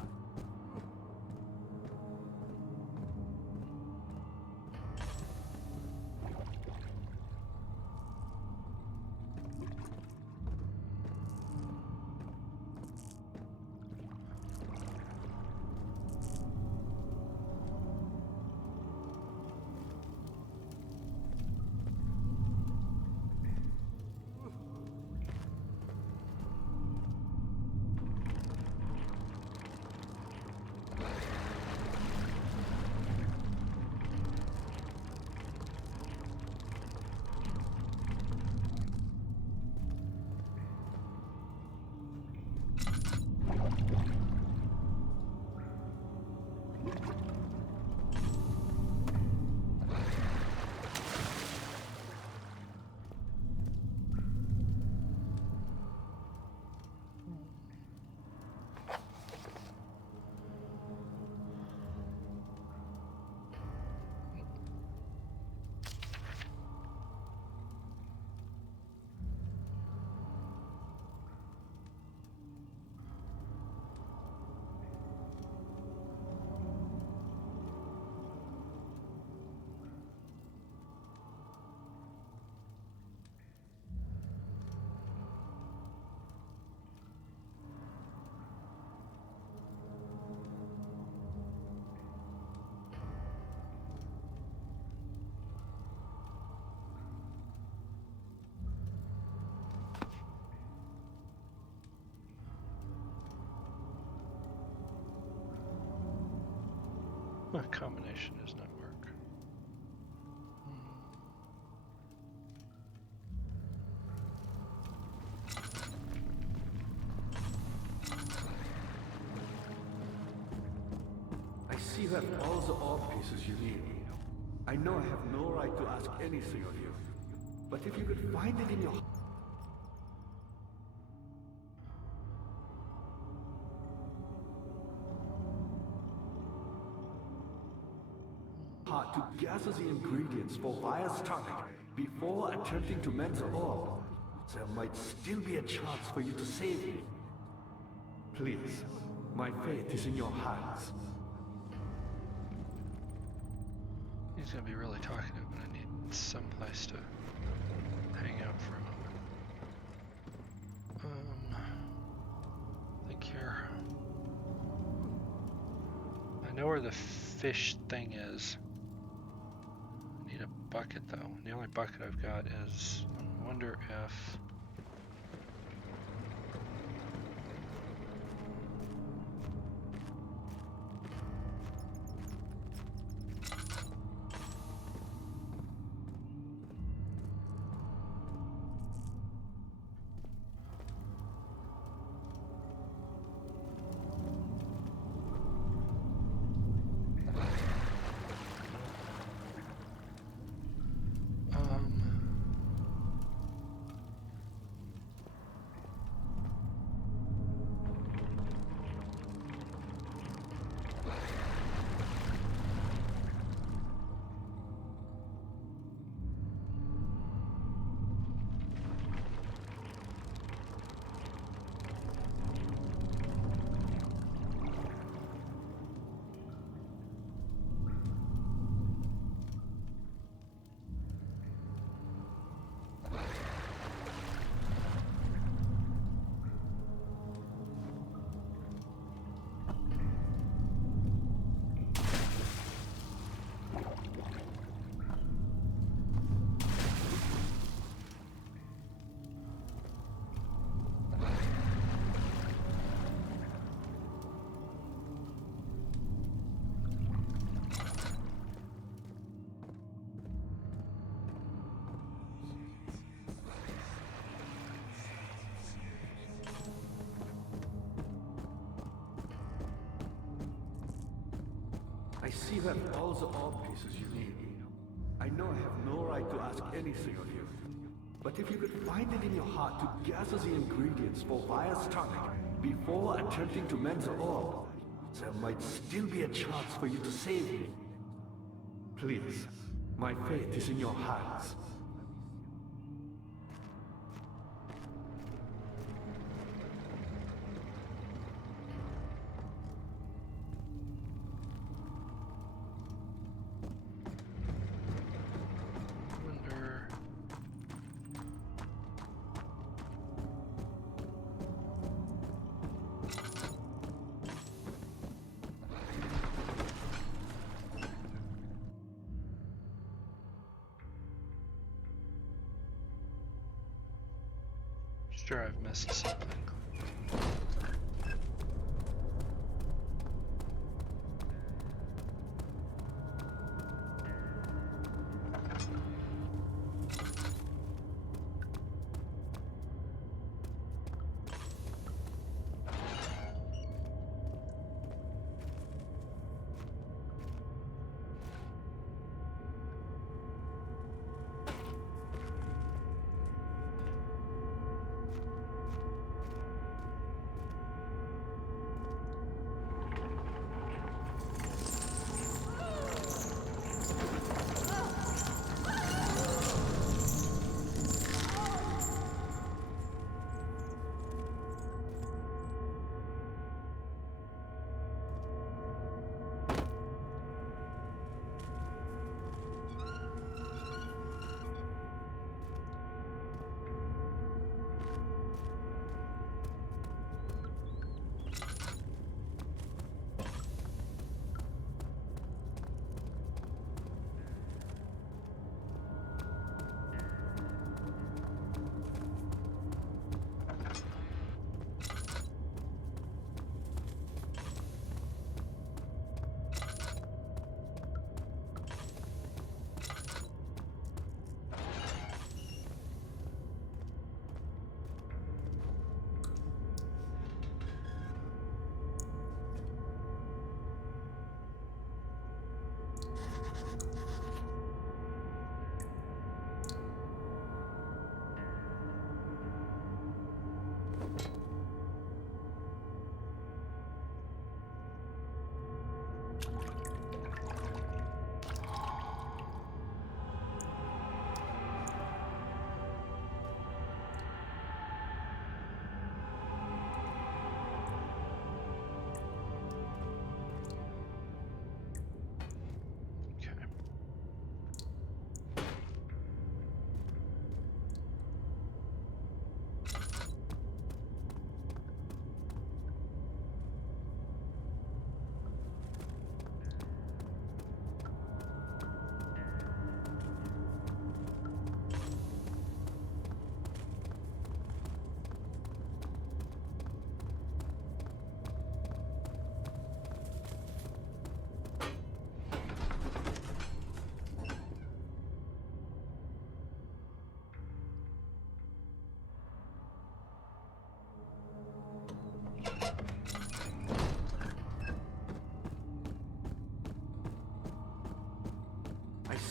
My combination does not work. I see you have all the orb pieces you need. I know I have no right to ask anything of you, But if you could find it in your heart to gather the ingredients for Vire's tonic before attempting to mend the orb, there might still be a chance for you to save me. Please, my fate is in your hands. He's gonna be really talkative, but I need some place to hang out for a moment. I think here. I know where the fish thing is. I need a bucket though. The only bucket I've got is, I wonder if I see you have all the orb pieces you need. I know I have no right to ask anything of you. But if you could find it in your heart to gather the ingredients for Vire's tonic before attempting to mend the orb, there might still be a chance for you to save me. Please, my fate is in your hands. wonder. Sure, I've missed something.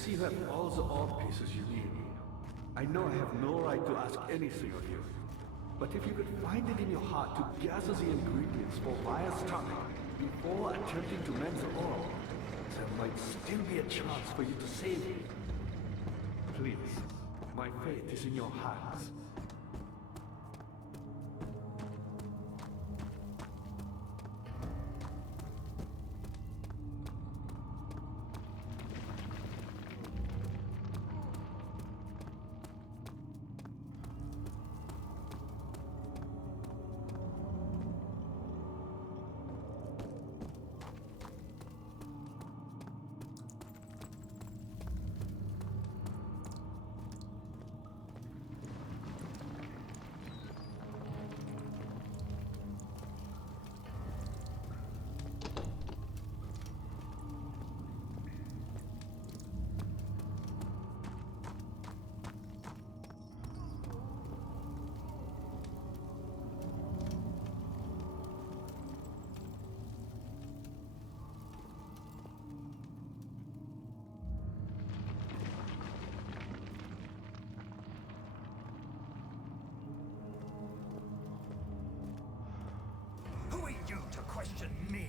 see you have all the orb pieces you need. I know I have no right to ask anything of you, but if you could find it in your heart to gather the ingredients for Vaya's tongue before attempting to mend the orb, there might still be a chance for you to save me. Please, my fate is in your hands. Who are you to question me?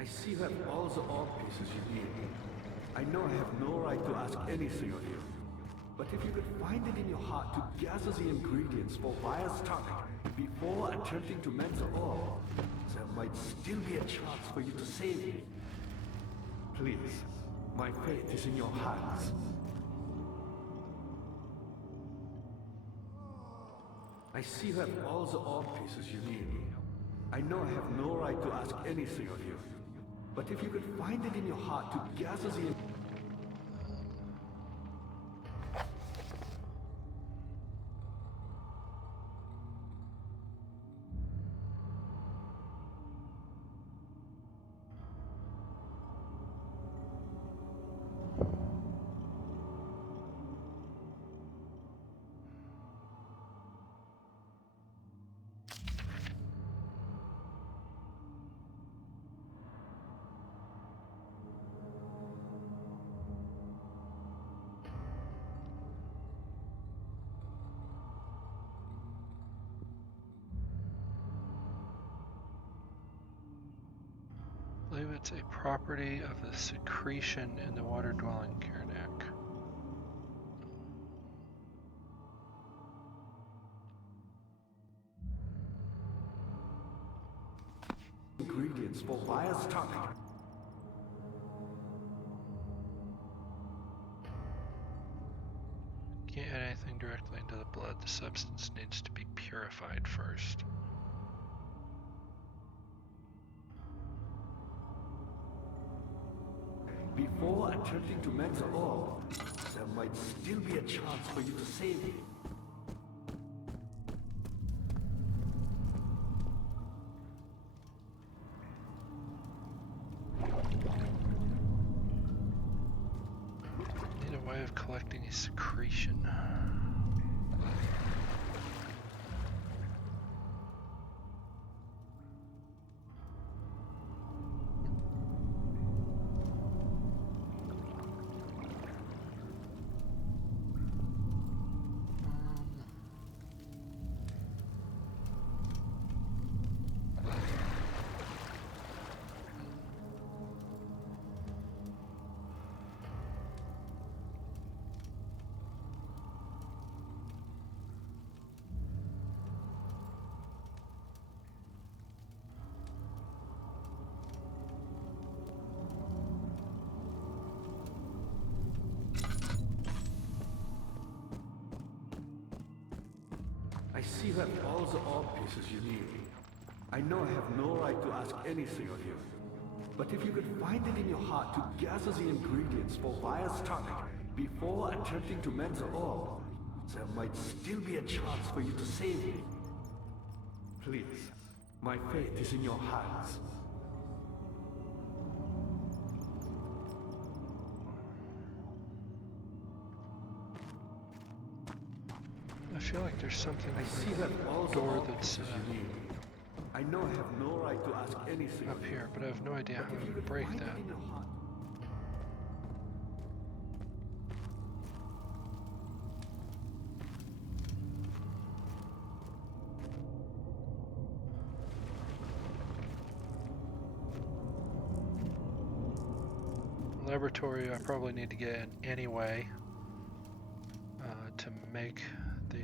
I see you have all the orb pieces you need. I know I have no right to ask anything of you, but if you could find it in your heart to gather the ingredients for Vaya's tongue before attempting to mend the orb, there might still be a chance for you to save me. Please, my fate is in your hands. I see you have all the orb pieces you need. I know I have no right to ask anything of you, but if you could find it in your heart to gather the... I believe it's a property of the secretion in the water-dwelling Karnak. Ingredients for Vaya's tongue. Can't add anything directly into the blood. The substance needs to be purified first. Before attempting to mend the orb, there might still be a chance for you to save me. Need a way of collecting a secretion. see you have all the orb pieces you need. I know I have no right to ask anything of you. But if you could find it in your heart to gather the ingredients for Vire's tonic before attempting to mend the orb, there might still be a chance for you to save me. Please, my fate is in your hands. I feel like there's something I see you have all in the the door orb that's pieces you need. I know I have no right to ask anything up of you. here, but I have no idea But how if you to could break find that. it in your heart. Laboratory I probably need to get in anyway to make the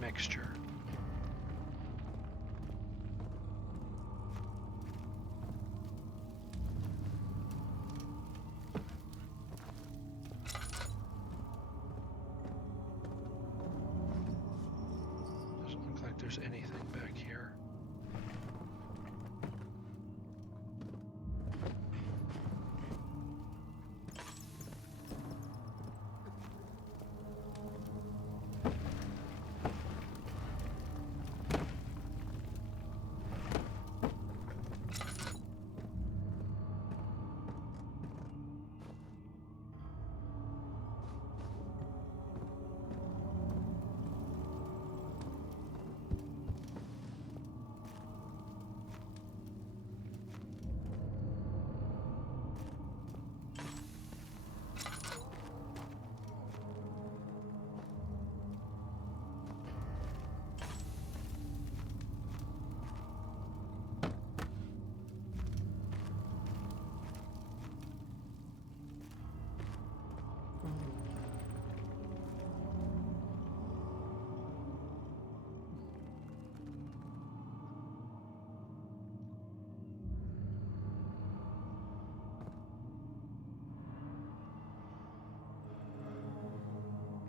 mixture. Doesn't look like there's anything back here.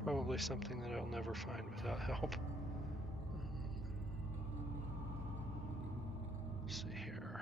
Probably something that I'll never find without help. Let's see here.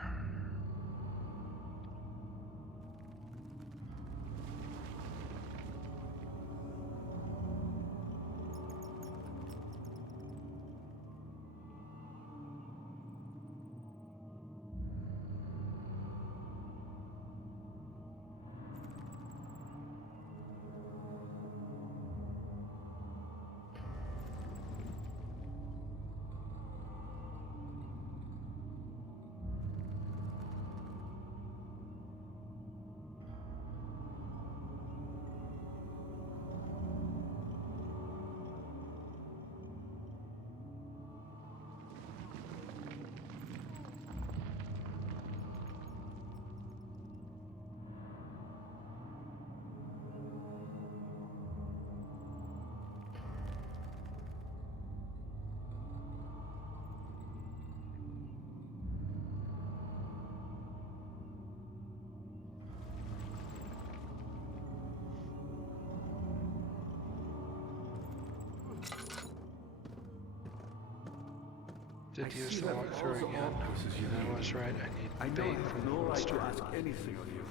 Did use the walkthrough again, and I was right, I need bait from the I know I have no right to monster. ask anything of you.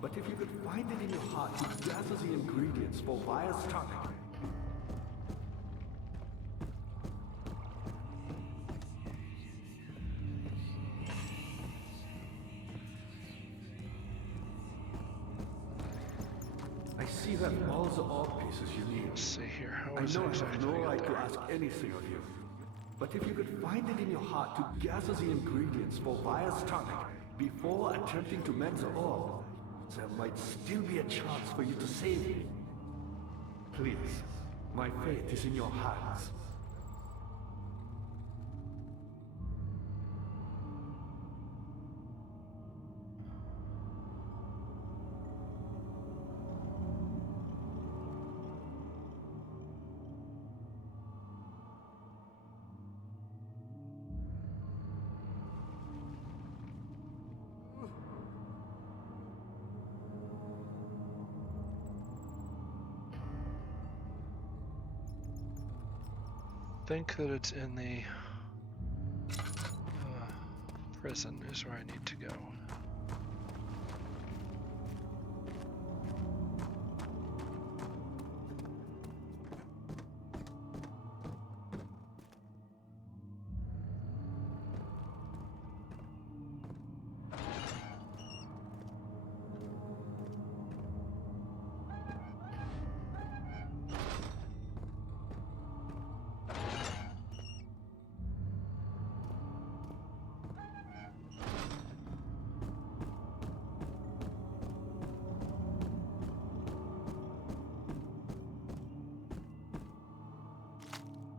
But if you could find it in your heart to gather the ingredients for Vire's tonic. I see you have all the orb pieces you need. Let's see here, how I was know it I have exactly no get right to there? ask anything of you. But if you could find it in your heart to gather the ingredients for Vire's tonic before attempting to mend the orb, there might still be a chance for you to save me. Please, my fate is in your hands. think that it's in the prison is where I need to go.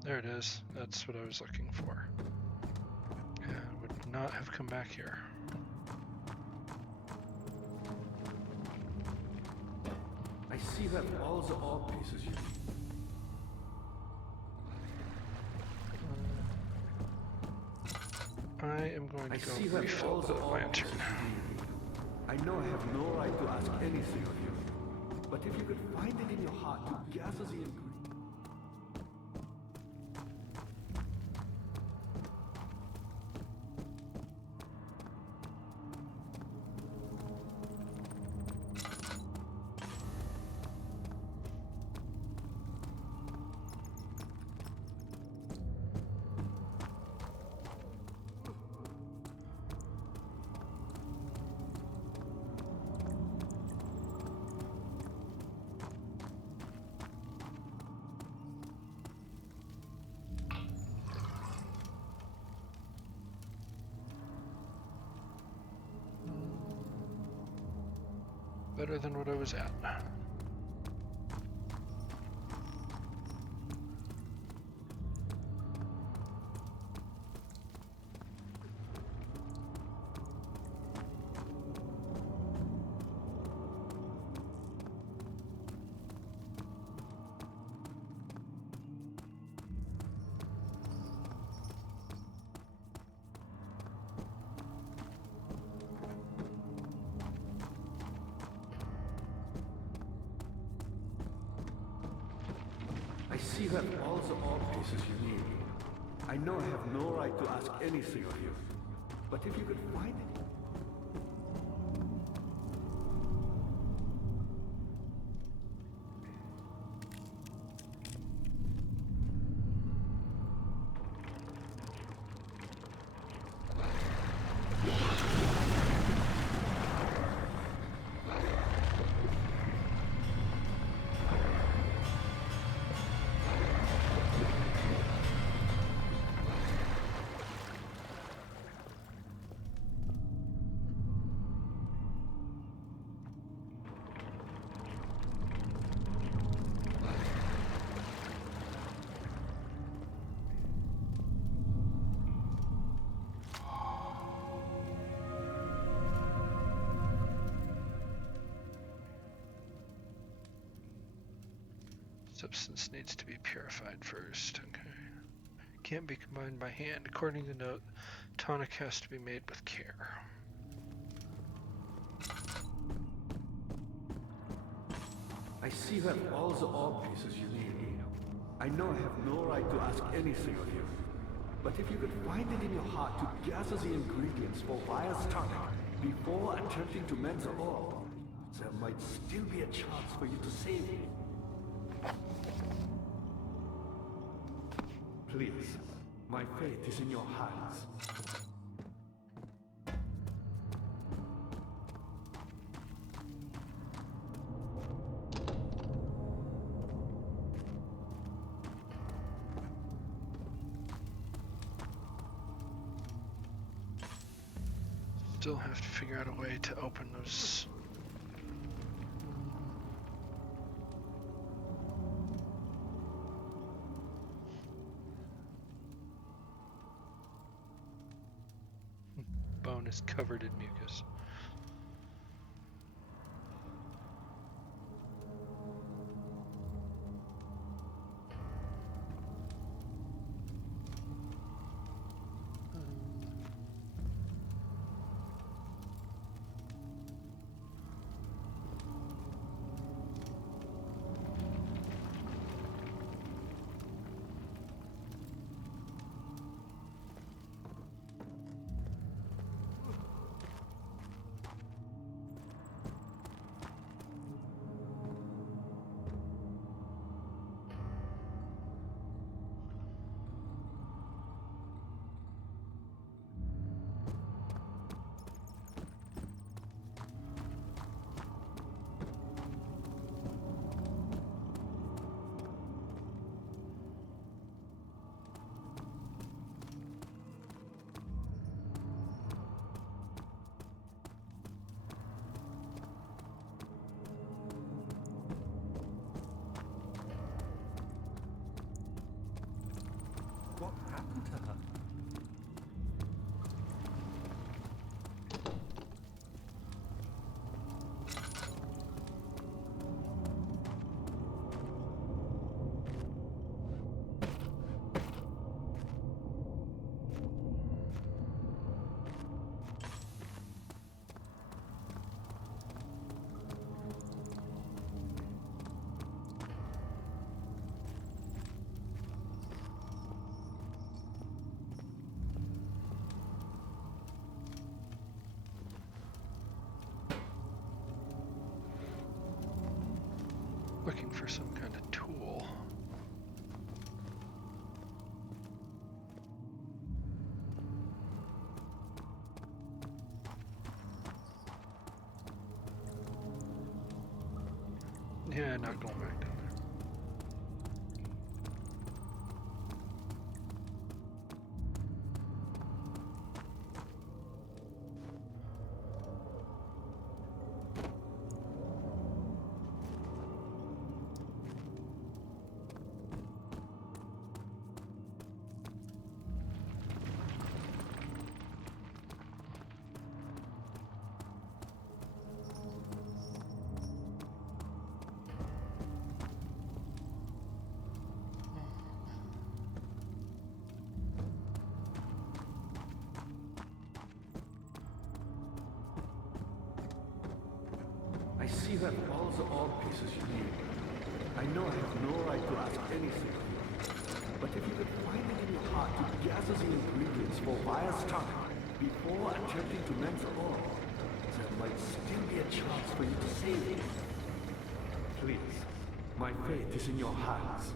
There it is. That's what I was looking for. And would not have come back here. I see that all the orb pieces you need. I am going to I go see that refill all the the orb lantern. pieces you need. I know I have no right to ask anything of you, but if you could find it in your heart to gather the ingredients. Better than what I was at. I see that all the orb pieces you need. I know I have no right to ask anything of you, but if you could find it. Substance needs to be purified first. Okay. Can't be combined by hand. According to the note, tonic has to be made with care. I see that all the orb pieces you need. I know I have no right to ask anything of you, but if you could find it in your heart to gather the ingredients for Vire's tonic before attempting to mend the orb, there might still be a chance for you to save it. Please, my fate is in your hands. Still have to figure out a way to open those. Bone is covered in mucus. looking for some kind of tool. Yeah, not going back down there. I see that all the odd pieces you need. I know I have no right to ask anything of you. But if you could find it in your heart to gather the ingredients for Vire's tongue before attempting to mend the orb, there might still be a chance for you to save it. Please, my fate is in your hands.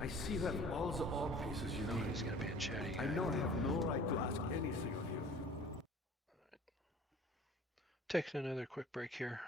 I see that all the odd pieces you No, need. he's gonna be a chatty guy. I know I have no right to ask anything of you. Taking another quick break here.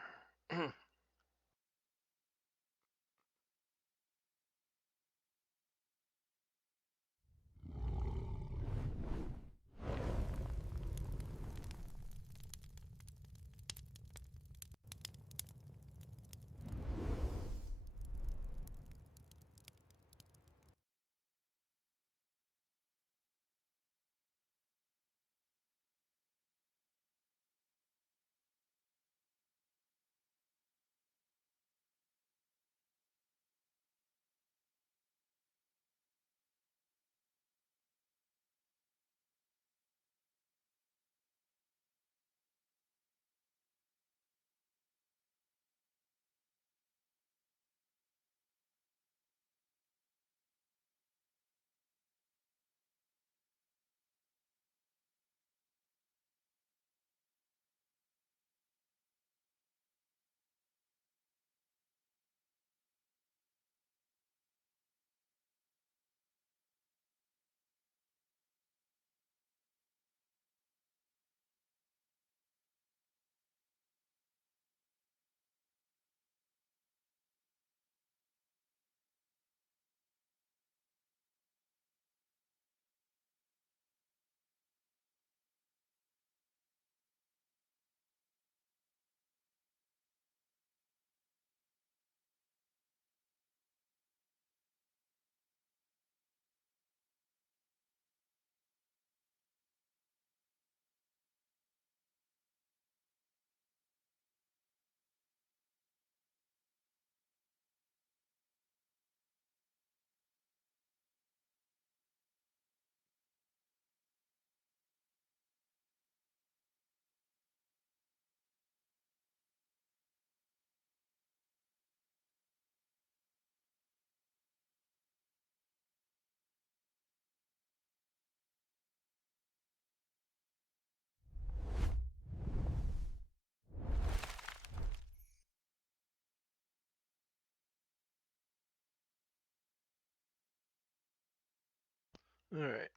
All right.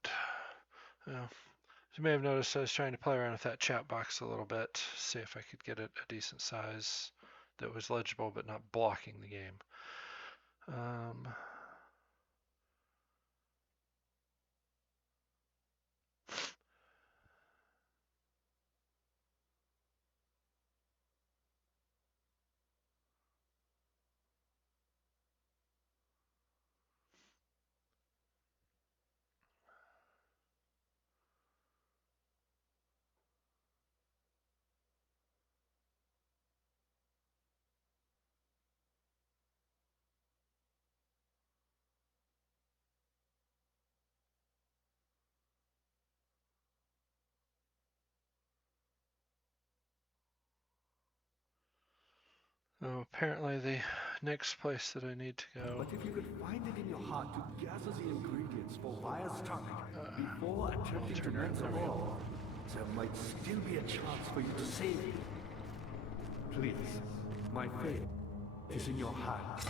Well, as you may have noticed, I was trying to play around with that chat box a little bit, see if I could get it a decent size that was legible but not blocking the game. Oh, apparently the next place that I need to go. But if you could find it in your heart to gather the ingredients for Vire's tongue before attempting to mend the orb, there might still be a chance for you to save me. Please, my fate is in your hands.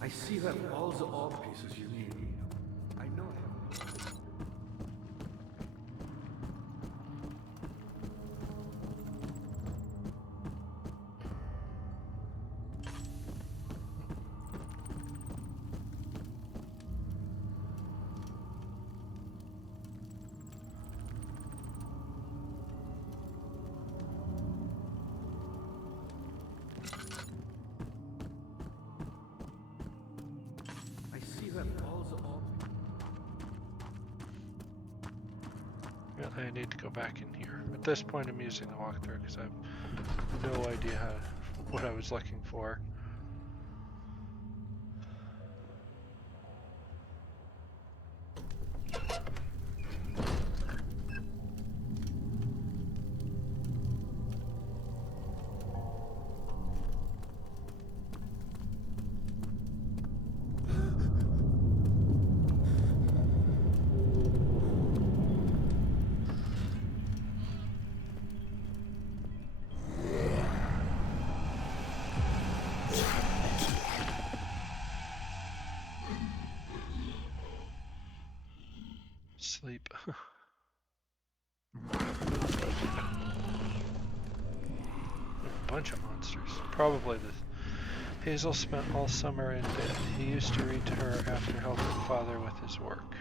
I see you have all the orb pieces you need. I know it. I see you have all the orb. Really, I need to go back in here. At this point, I'm using the walkthrough because I have no idea what I was looking for. Sleep. A bunch of monsters. Probably the Hazel spent all summer in bed. He used to read to her after helping father with his work.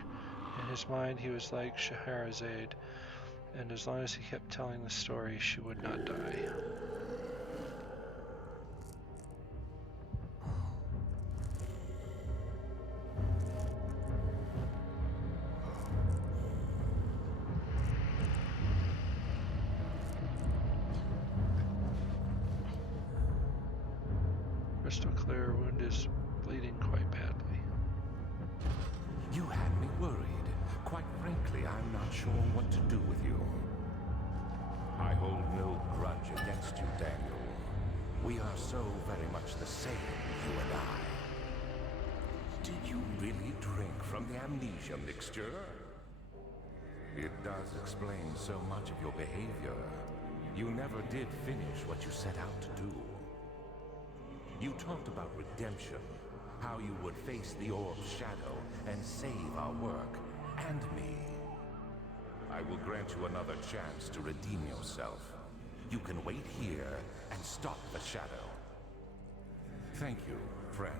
In his mind, he was like Scheherazade, and as long as he kept telling the story, she would not die. Crystal clear, wound is bleeding quite badly. You had me worried. Quite frankly, I'm not sure what to do with you. I hold no grudge against you, Daniel. We are so very much the same, you and I. Did you really drink from the amnesia mixture? It does explain so much of your behavior. You never did finish what you set out to do. You talked about redemption, how you would face the orb's shadow and save our work, and me. I will grant you another chance to redeem yourself. You can wait here and stop the shadow. Thank you, friend.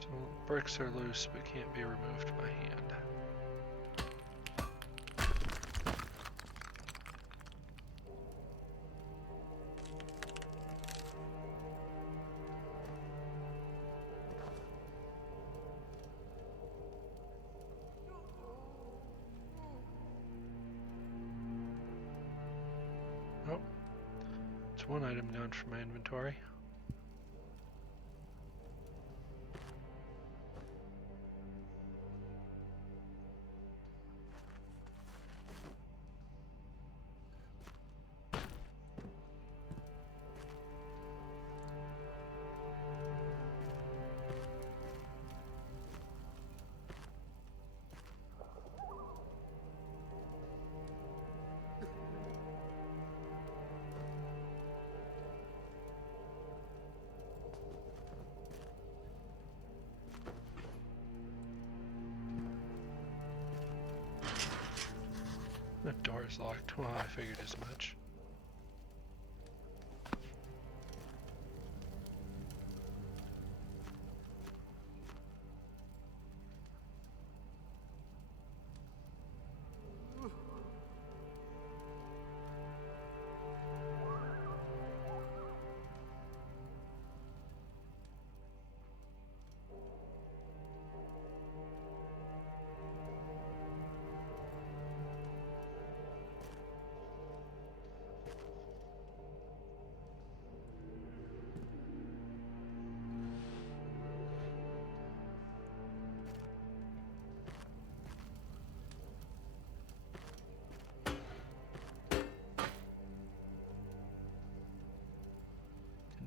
So bricks are loose but can't be removed by hand. Oh, it's one item down from my inventory. The door is locked. Well, I figured as much.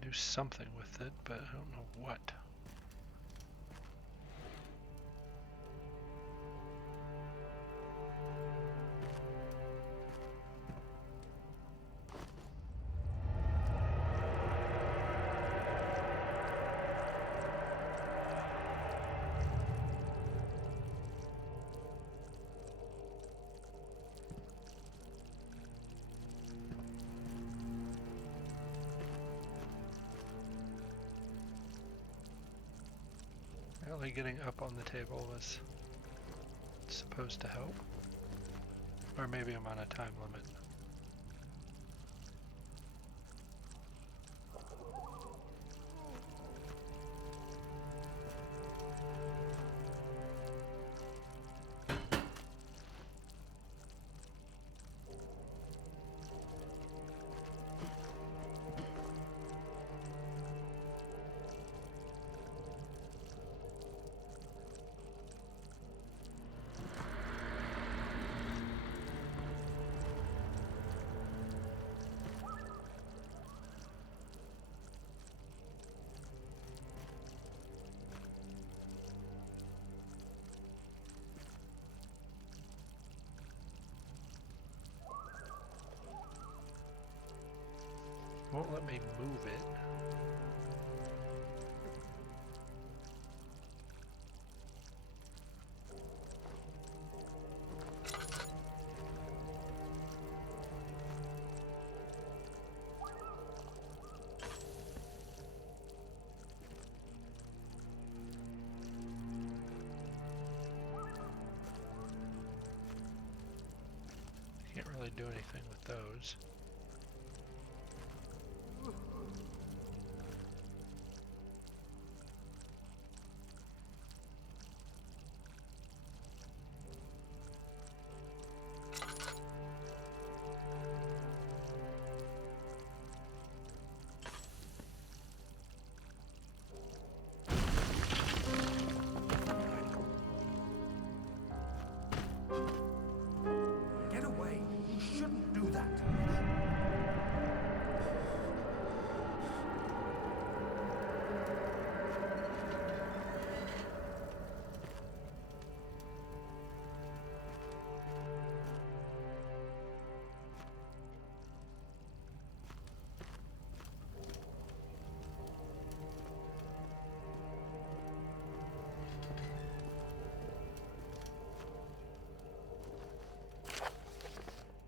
do something with it, but I don't know what. Apparently getting up on the table was supposed to help. Or maybe I'm on a time limit. Won't let me move it. Can't really do anything with those. Get away! You shouldn't do that!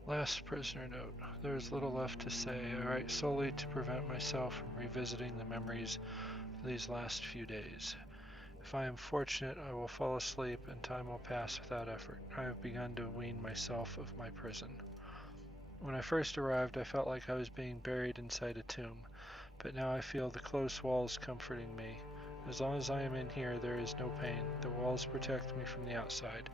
Last prisoner note. There is little left to say. I write solely to prevent myself from revisiting the memories of these last few days. If I am fortunate, I will fall asleep and time will pass without effort. I have begun to wean myself of my prison. When I first arrived, I felt like I was being buried inside a tomb, but now I feel the close walls comforting me. As long as I am in here, there is no pain. The walls protect me from the outside.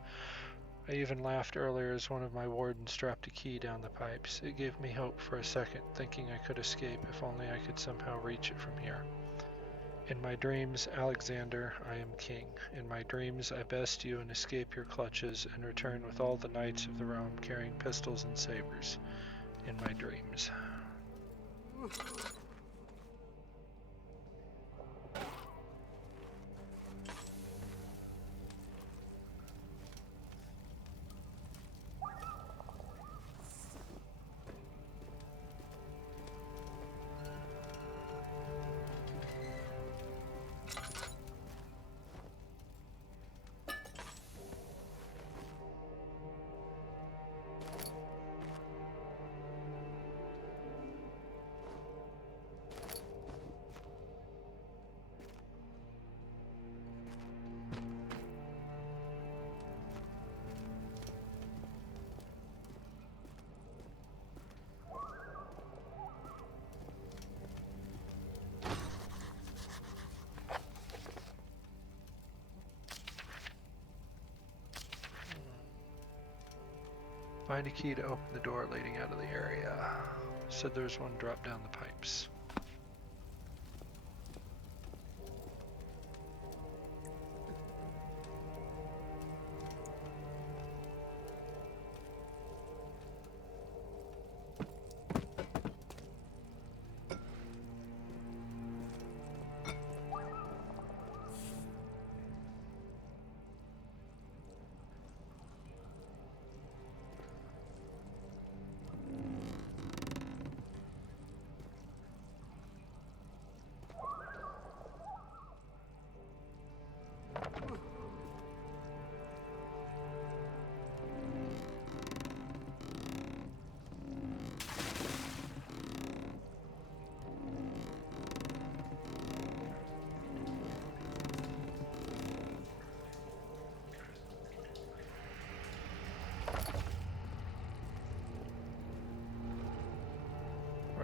I even laughed earlier as one of my wardens strapped a key down the pipes. It gave me hope for a second, thinking I could escape if only I could somehow reach it from here. In my dreams, Alexander, I am king. In my dreams, I best you and escape your clutches and return with all the knights of the realm carrying pistols and sabers. In my dreams. Find a key to open the door leading out of the area. Said there's one drop down the pipes.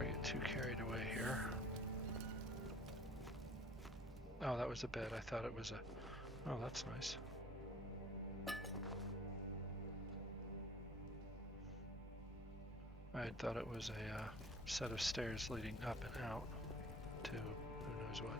I get too carried away here. Oh, that was a bed. I thought it was a... Oh, that's nice. I had thought it was a set of stairs leading up and out to who knows what.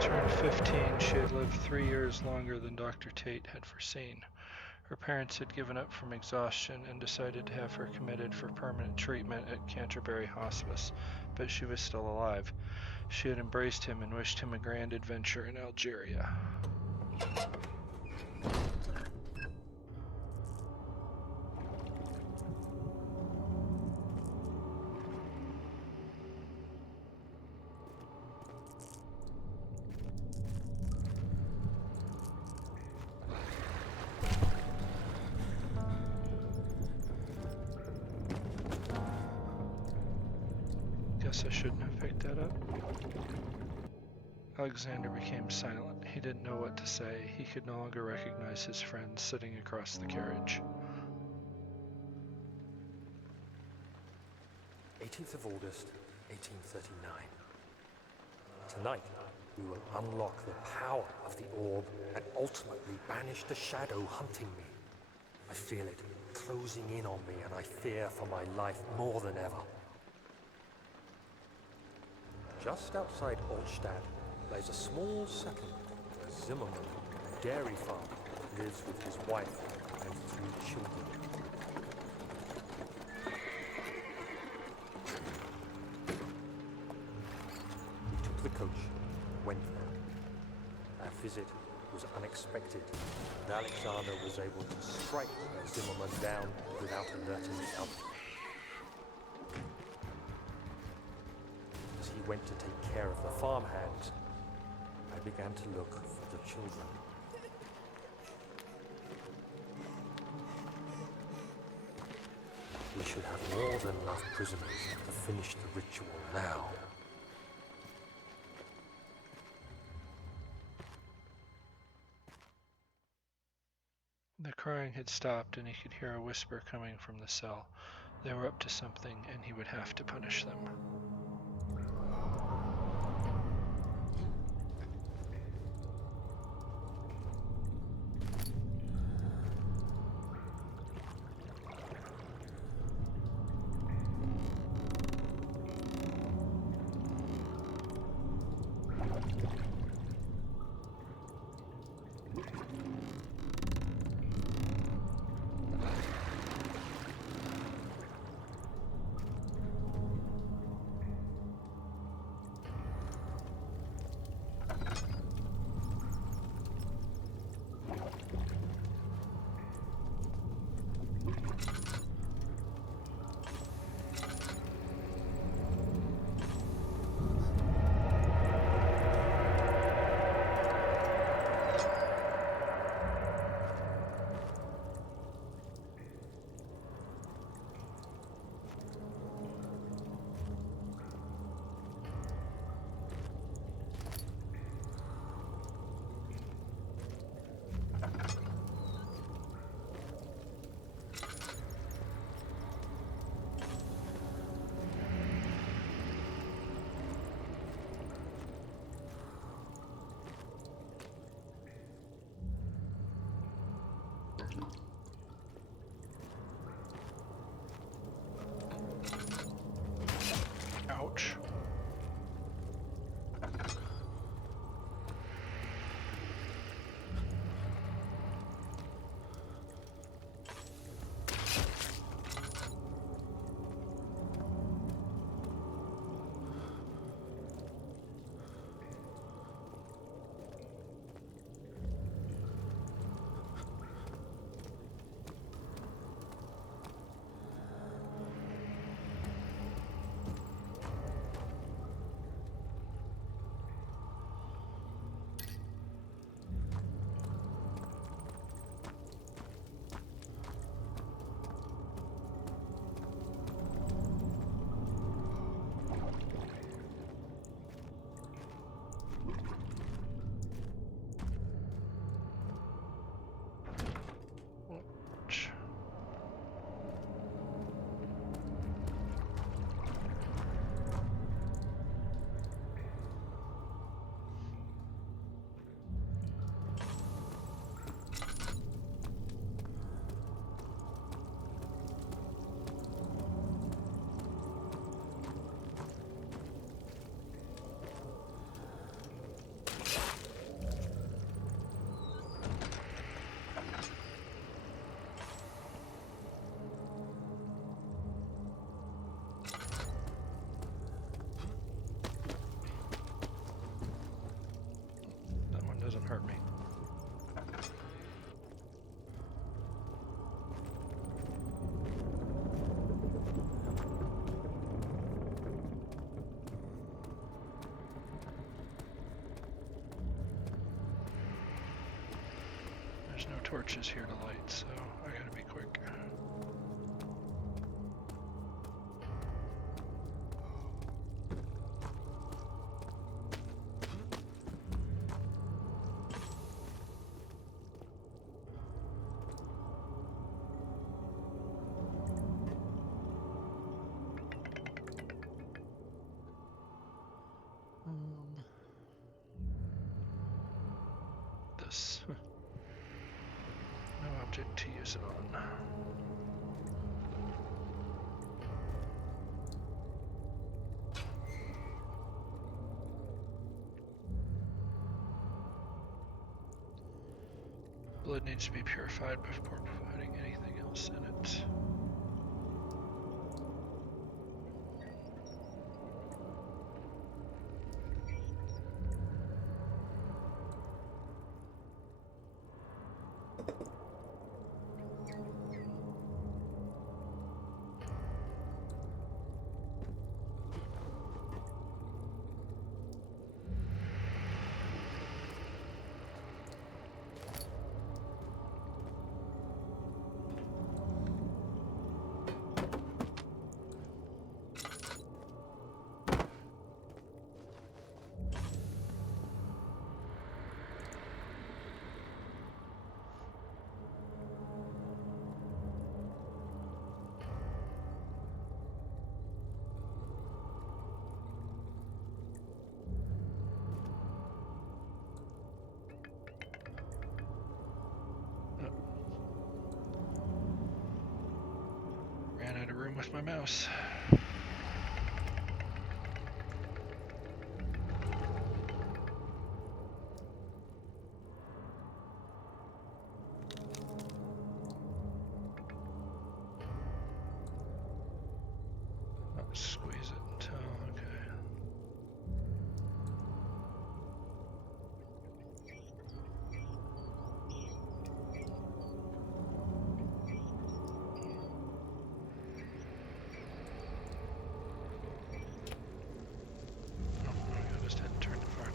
Turned 15, she had lived 3 years longer than Dr. Tate had foreseen. Her parents had given up from exhaustion and decided to have her committed for permanent treatment at Canterbury Hospice, but she was still alive. She had embraced him and wished him a grand adventure in Algeria. Guess I shouldn't have picked that up. Alexander became silent. He didn't know what to say. He could no longer recognize his friend sitting across the carriage. 18th of August, 1839. Tonight, we will unlock the power of the orb and ultimately banish the shadow hunting me. I feel it closing in on me and I fear for my life more than ever. Just outside Altstadt lays a small settlement where Zimmerman, a dairy farmer, lives with his wife and 3 children. We took the coach and went there. Our visit was unexpected, and Alexander was able to strike Zimmerman down without alerting the others. As he went to take care of the farmhands, I began to look for the children. We should have more than enough prisoners to finish the ritual now. The crying had stopped and he could hear a whisper coming from the cell. They were up to something and he would have to punish them. Ouch. Ouch. That one doesn't hurt me. There's no torches here to light, so I gotta be quick. This. No object to use it on. Blood needs to be purified before putting anything else in it. Ran out of room with my mouse. Squeeze it until, okay. Oh, I just hadn't turned it far enough.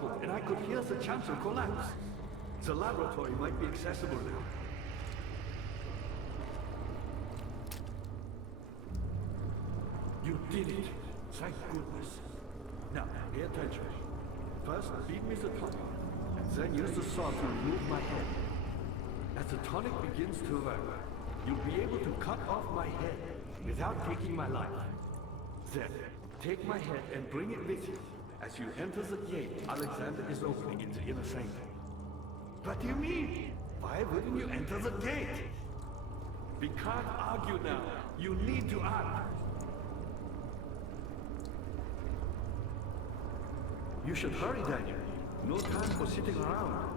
crumble, and I could hear the chancel collapse. The laboratory might be accessible now. You did it! Thank goodness. Now, pay attention. First, feed me the tonic, and then use the saw to remove my head. As the tonic begins to work, you'll be able to cut off my head without taking my life. Then, take my head and bring it with you. As you enter the gate Alexander is opening in the inner sanctum. What do you mean? Why wouldn't you enter the gate? We can't argue now. You need to act. You should hurry, Daniel. No time for sitting around.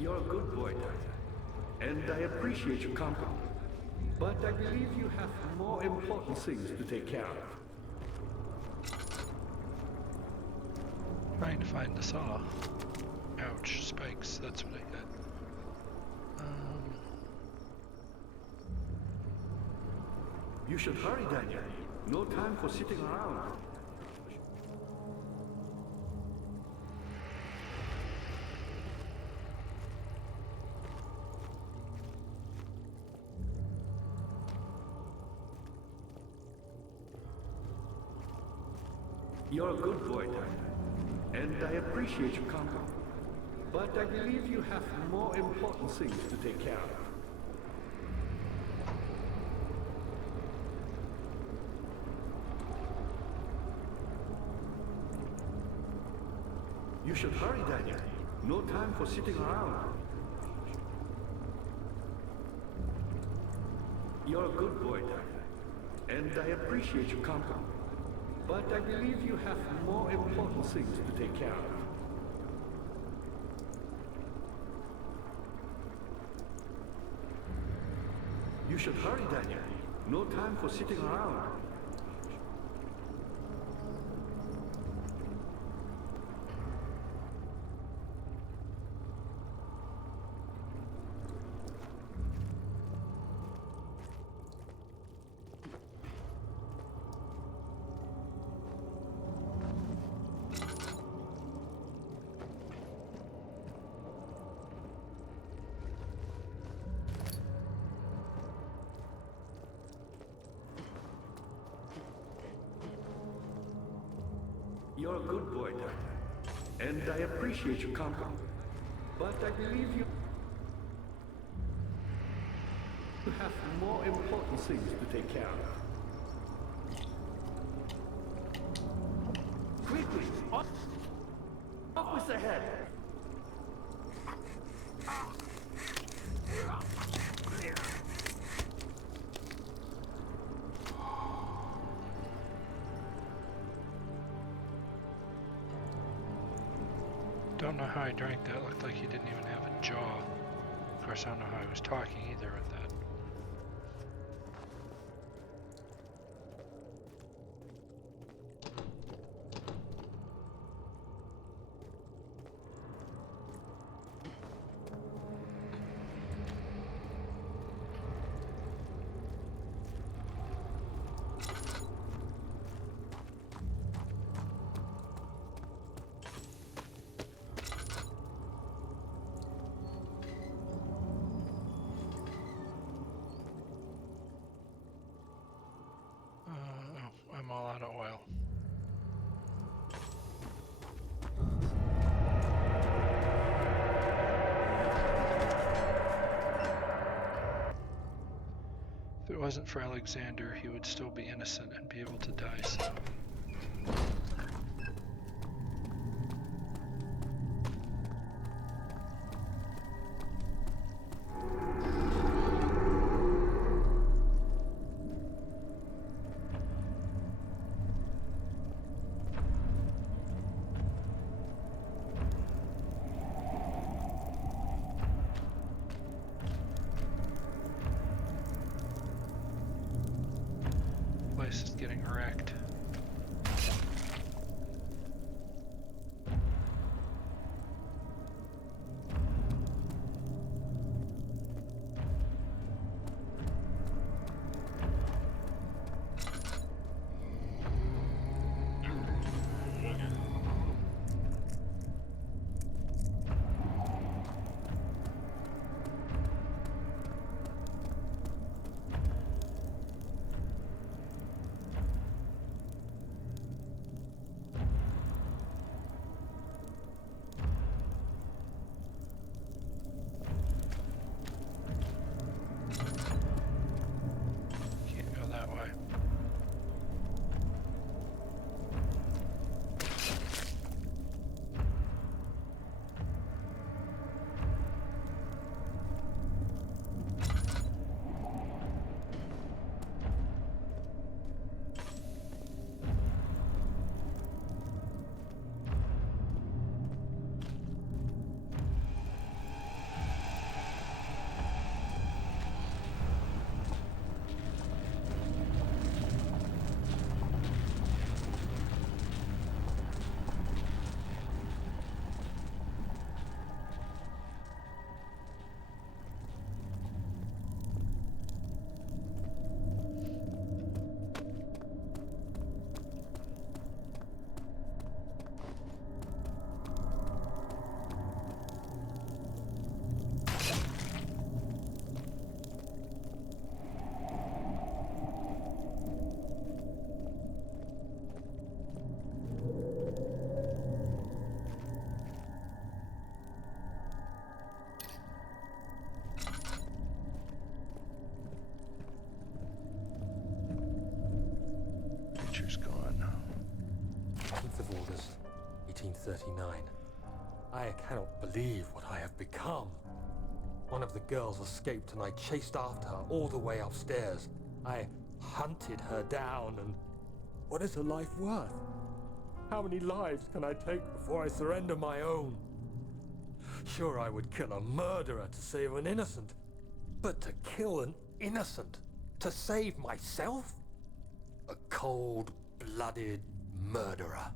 You're a good boy, Tyler, and I appreciate your company. But I believe you have more important things to take care of. Trying to find the saw. Ouch, spikes, that's what I got. You should hurry, Daniel. No time for sitting around. You're a good boy, Tyler, and I appreciate your company. But I believe you have more important things to take care of. You should hurry, Daniel. No time for sitting around. You're a good boy, Tyler, and I appreciate your company. But I believe you have more important things to take care of. You should hurry, Daniel. No time for sitting around. You're a good boy, Tyler, and I appreciate your company. But I believe you have more important things to take care of. Quickly! Off with the head! Don't know how I drank that. Looked like he didn't even have a jaw. Of course, I don't know how he was talking either with that. I'm all out of oil. If it wasn't for Alexander, he would still be innocent and be able to die, so... wrecked. Can't go that way. Picture's gone. 10th of August, 1839. I cannot believe what I have become. One of the girls escaped and I chased after her all the way upstairs. I hunted her down and... what is a life worth? How many lives can I take before I surrender my own? Sure, I would kill a murderer to save an innocent. But to kill an innocent to save myself? A cold-blooded murderer.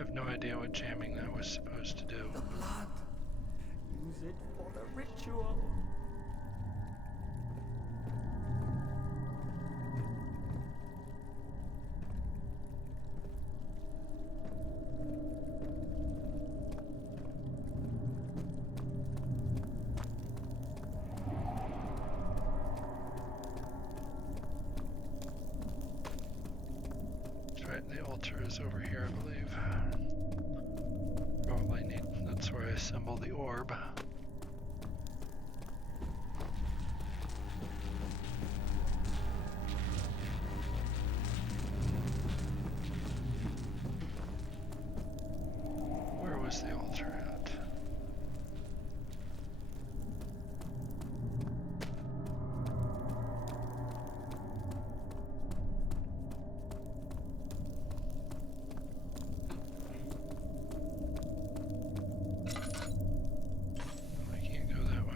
have no idea what jamming that was supposed to do. The blood. Use it for the ritual. That's right, the altar is over here, I believe. Probably need, that's where I assemble the orb. Where was the altar at? I can't go that way.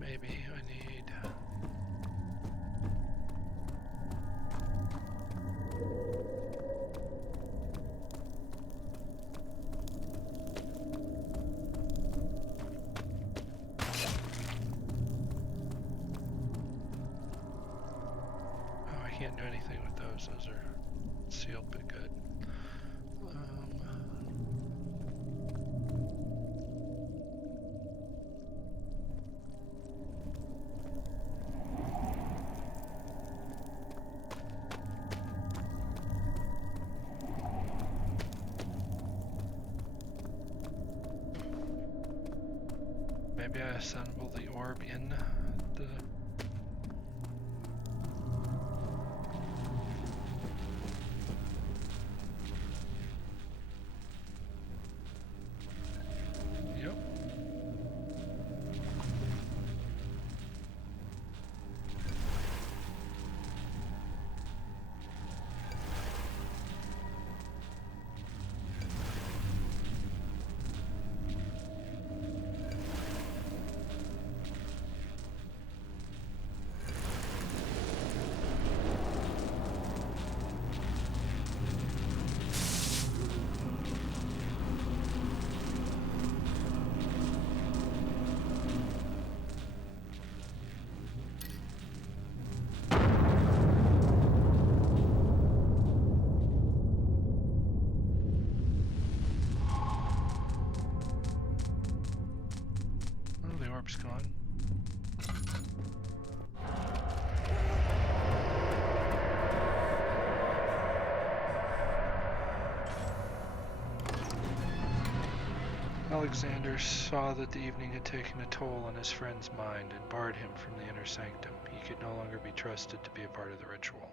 Maybe I need... Oh, I can't do anything with those. Those are sealed but good. Maybe I assemble the orb in the... Yep. Oh, the orb's gone. Alexander saw that the evening had taken a toll on his friend's mind and barred him from the inner sanctum. He could no longer be trusted to be a part of the ritual.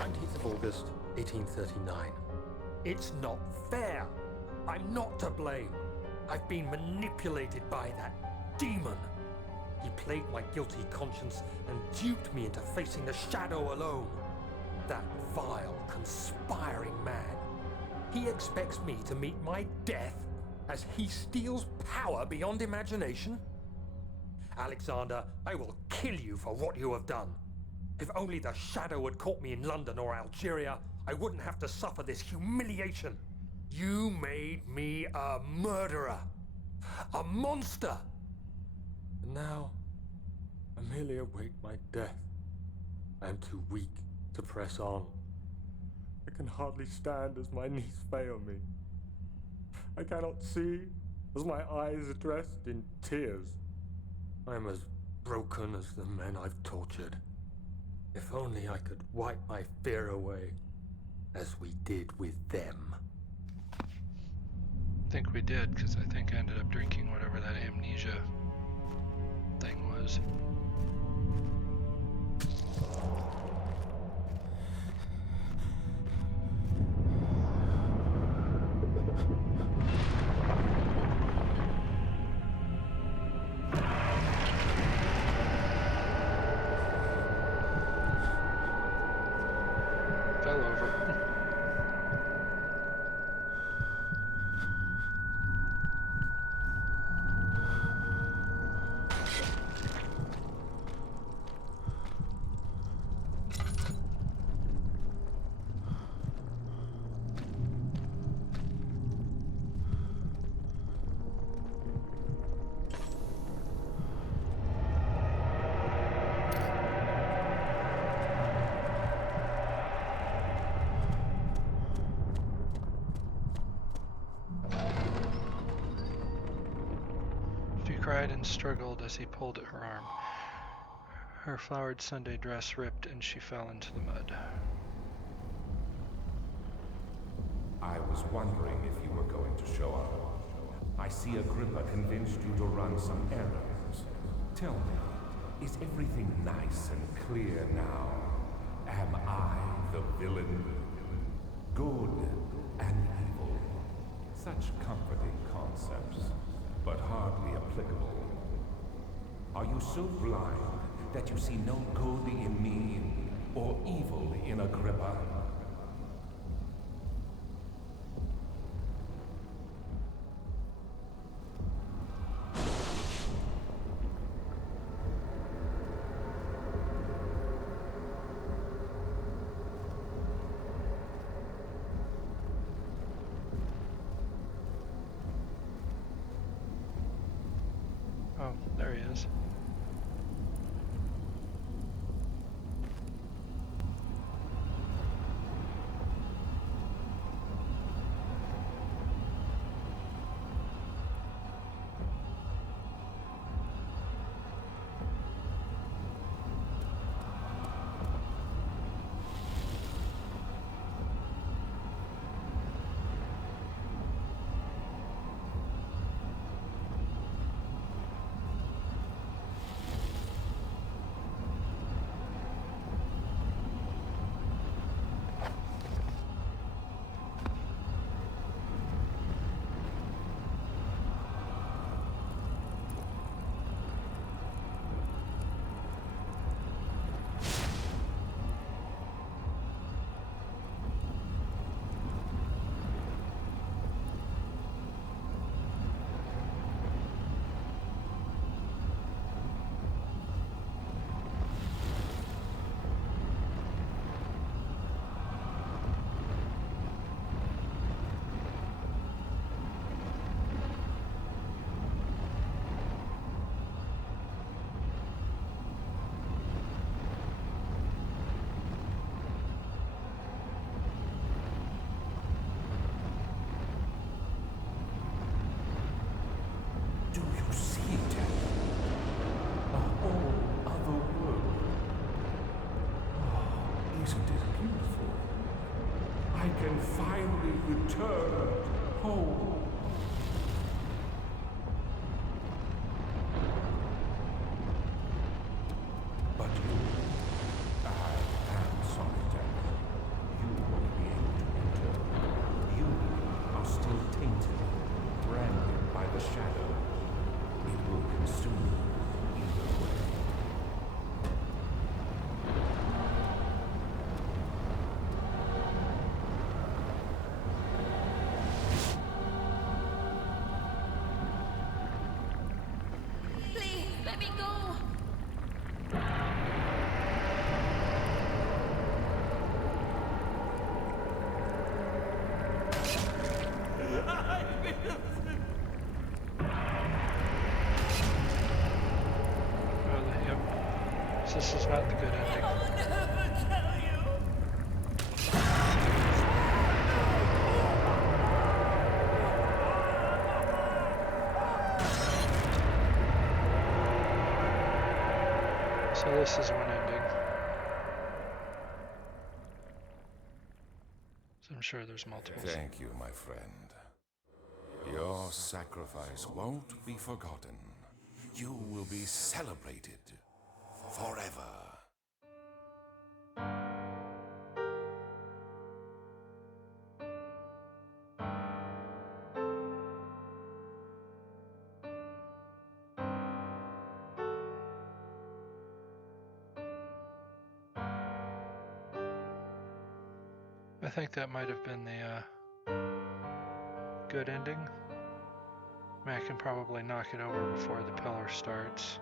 19th of August, 1839. It's not fair. I'm not to blame. I've been manipulated by that demon. He played my guilty conscience and duped me into facing the shadow alone. That vile, conspiring man. He expects me to meet my death as he steals power beyond imagination? Alexander, I will kill you for what you have done. If only the shadow had caught me in London or Algeria, I wouldn't have to suffer this humiliation. You made me a murderer. A monster. And now, I merely await my death. I am too weak to press on. I can hardly stand as my knees fail me. I cannot see as my eyes are dressed in tears. I am as broken as the men I've tortured. If only I could wipe my fear away, as we did with them. I think we did, because I think I ended up drinking whatever that amnesia thing was. Fell over. Cried and struggled as he pulled at her arm. Her flowered Sunday dress ripped and she fell into the mud. I was wondering if you were going to show up. I see Agrippa convinced you to run some errands. Tell me, is everything nice and clear now? Am I the villain? Good and evil. Such comforting concepts, but hardly applicable. Are you so blind that you see no good in me or evil in Agrippa? Oh, there he is. Do you see it? A whole other world. Oh, isn't it beautiful? I can finally return home. But you, I am sorry, Jack. Yep. So this is not the good ending. So this is one ending. So I'm sure there's multiples. Thank you, my friend. Your sacrifice won't be forgotten. You will be celebrated forever. I think that might have been the good ending. I mean, I can probably knock it over before the pillar starts.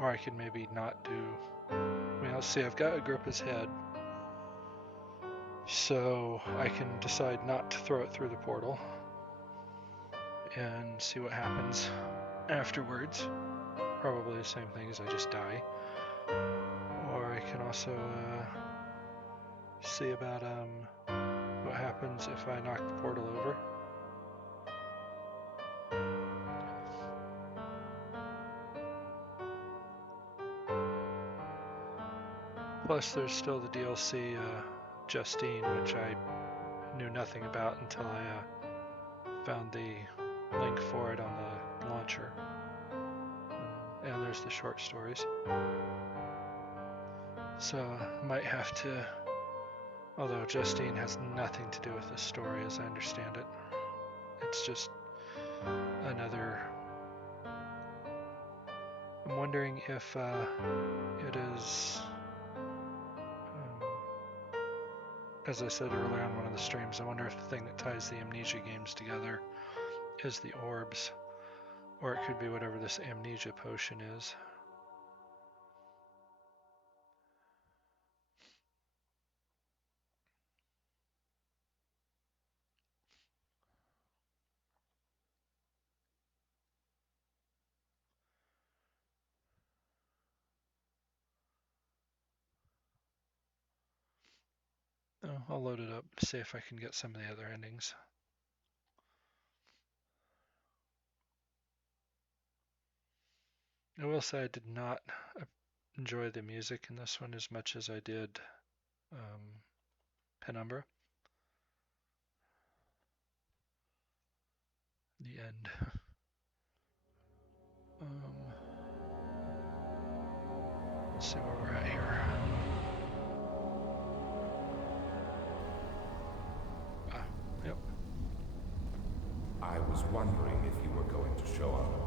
Or I could maybe not do... I mean, let's see, I've got Agrippa's head. So I can decide not to throw it through the portal. And see what happens afterwards. Probably the same thing as I just die. Or I can also see about what happens if I knock the portal over. Plus there's still the DLC Justine, which I knew nothing about until I found the link for it on the launcher. And there's the short stories. So I might have to, although Justine has nothing to do with this story as I understand it. It's just another, I'm wondering if it is, as I said earlier on one of the streams, I wonder if the thing that ties the Amnesia games together is the orbs, or it could be whatever this Amnesia potion is. Oh, I'll load it up, see if I can get some of the other endings. I will say I did not enjoy the music in this one as much as I did Penumbra. The end. Let's see where we're at here. Ah, yep. I was wondering if you were going to show up.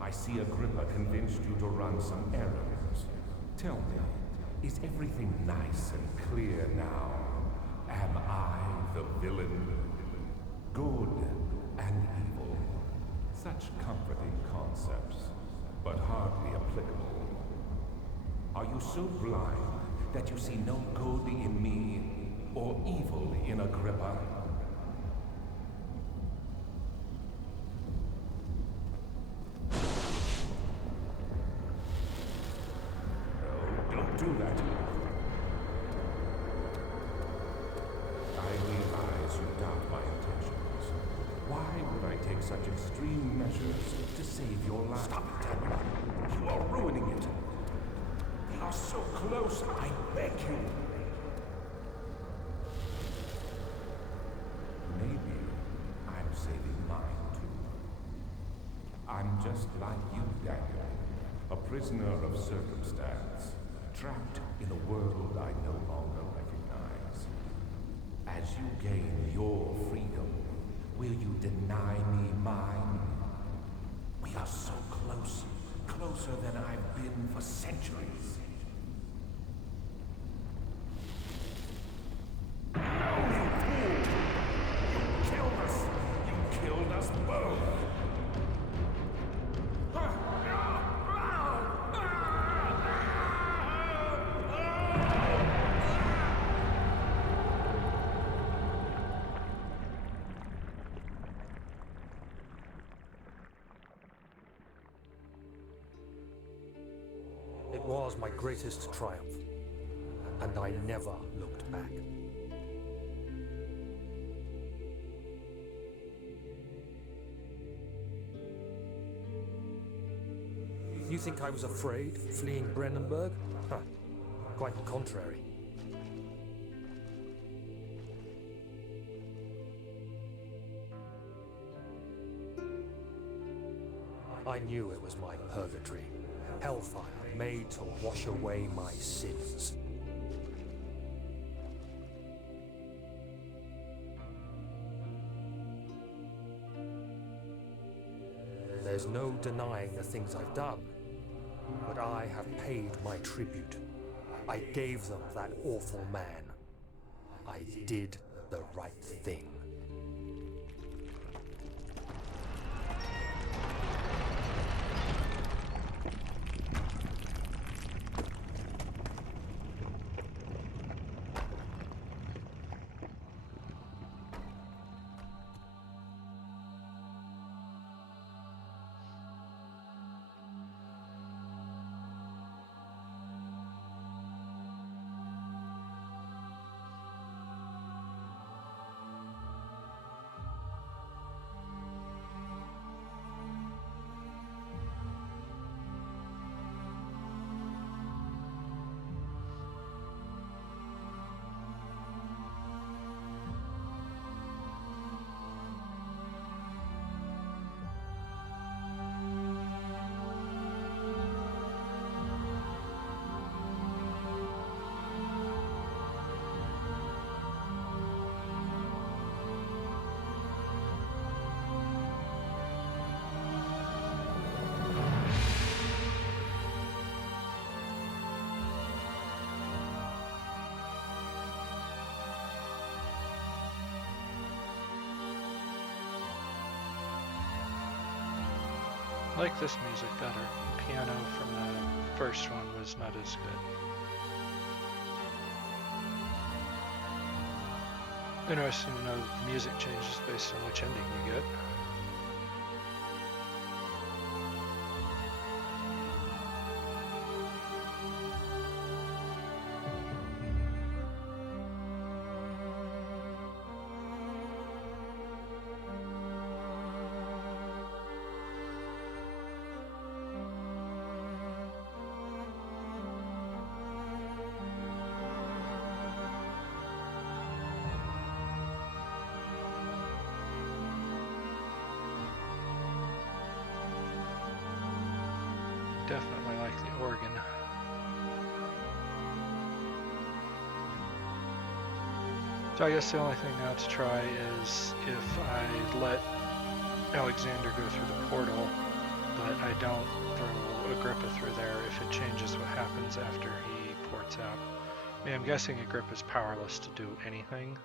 I see Agrippa convinced you to run some errands. Tell me, is everything nice and clear now? Am I the villain? Good and evil. Such comforting concepts, but hardly applicable. Are you so blind that you see no good in me or evil in Agrippa? Do that. I realize you doubt my intentions. Why would I take such extreme measures to save your life? Stop it, Daniel. You are ruining it. We are so close, I beg you. Maybe I'm saving mine too. I'm just like you, Daniel. A prisoner of circumstance. Trapped in a world I no longer recognize. As you gain your freedom, will you deny me mine? We are so close, closer than I've been for centuries. No, you fool! You killed us! You killed us both! It was my greatest triumph, and I never looked back. You think I was afraid, fleeing Brennenburg? Huh. Quite the contrary. I knew it was my purgatory. Hellfire made to wash away my sins. There's no denying the things I've done, but I have paid my tribute. I gave them that awful man. I did the right thing. I like this music better. The piano from the first one was not as good. Interesting to know that the music changes based on which ending you get. Definitely like the organ. So I guess the only thing now to try is if I let Alexander go through the portal, but I don't throw Agrippa through there, if it changes what happens after he ports out. I mean, I'm guessing Agrippa's powerless to do anything.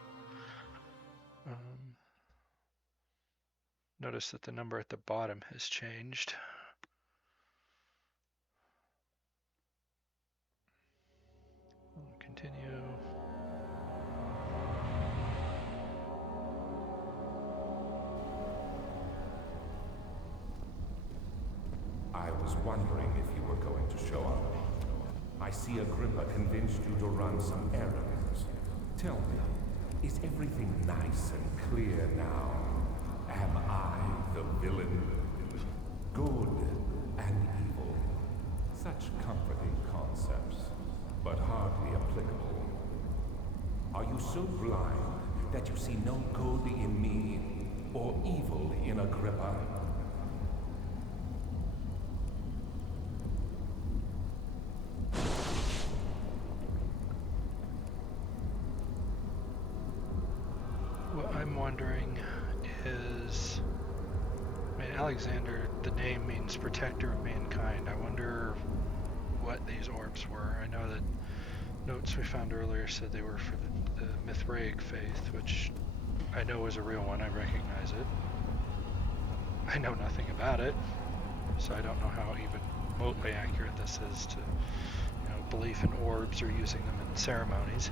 Notice that the number at the bottom has changed. Continue. I was wondering if you were going to show up. I see Agrippa convinced you to run some errands. Tell me, is everything nice and clear now? Am I the villain? Good and evil. Such comforting concepts, but hardly applicable. Are you so blind that you see no good in me or evil in Agrippa? What I'm wondering is, I mean, Alexander, the name means protector of mankind. I wonder what these orbs were. I know that notes we found earlier said they were for the Mithraic faith, which I know is a real one. I recognize it. I know nothing about it, so I don't know how even remotely accurate this is to, belief in orbs or using them in ceremonies.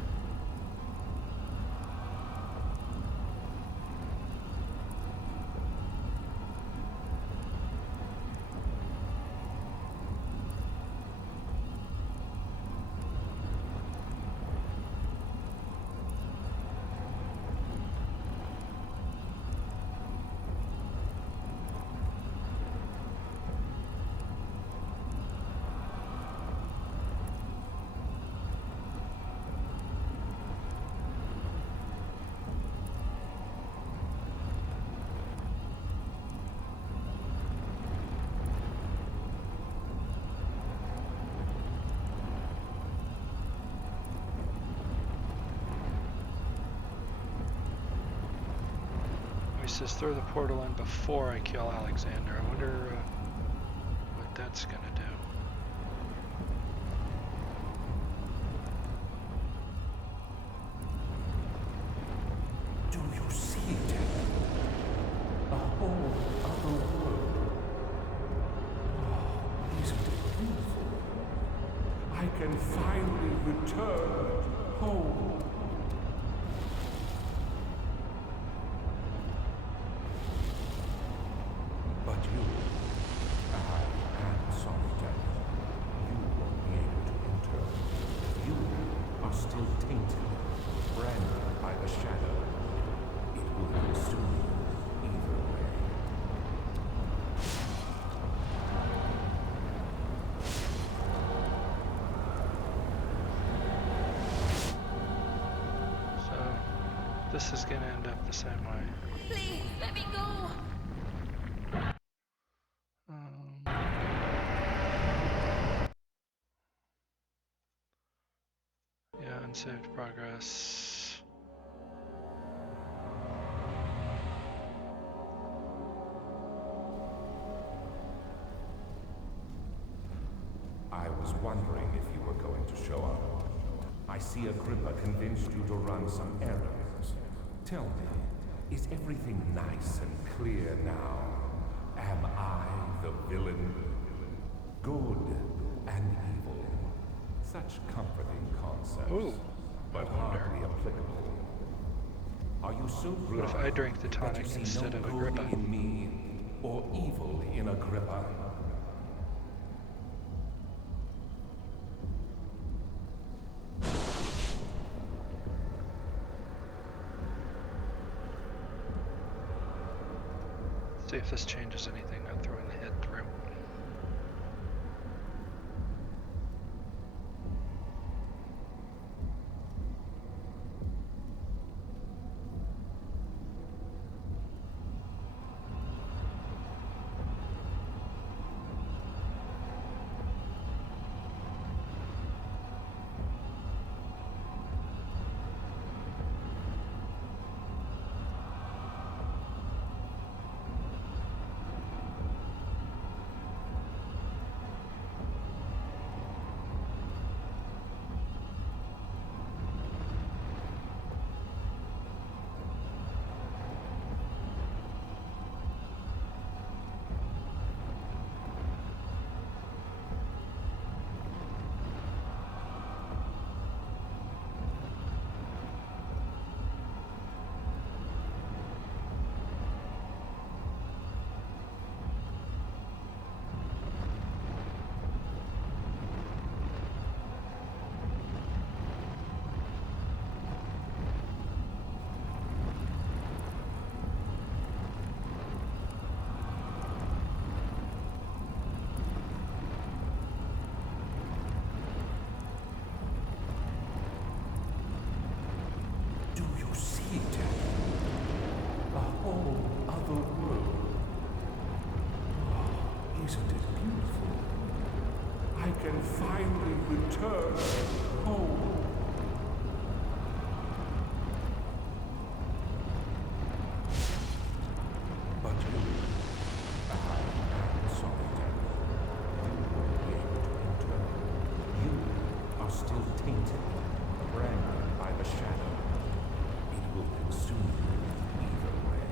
He says throw the portal in before I kill Alexander. I wonder what that's gonna do. Do you see it? A whole other world. Oh, isn't it beautiful? I can finally return home. But you, I am solitary. You won't be able to enter. You are still tainted, branded by the shadow. It will consume you either way. So this is gonna end up the same way. Please, let me go! Yeah, unsaved progress. I was wondering if you were going to show up. I see Agrippa convinced you to run some errands. Tell me, is everything nice and clear now? Am I the villain? Good and evil. Such comforting concepts, Ooh, but I wonder. hardly applicable. Are you so What if blind I drank the that tonic you see instead no of good Agrippa? in me or evil in Agrippa? See if this changes anything, not throwing the head through. Do you see it? A whole other world. Oh, isn't it beautiful? I can finally return home. But you, I am solitary. You won't be able to enter. You are still tainted, branded by the shadow. It will consume you either way.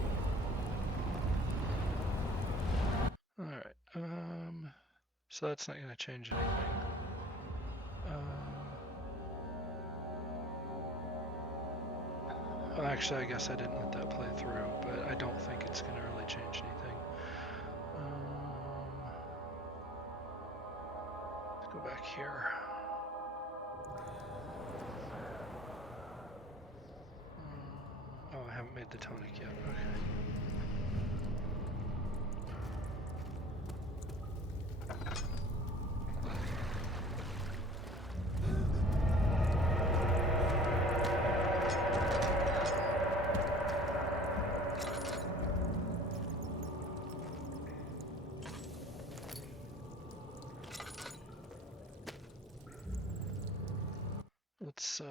Alright, so that's not gonna change anything. Well, actually, I guess I didn't let that play through, but I don't think it's gonna really change anything. Let's go back here. Oh, I haven't made the tonic yet. Okay. Let's,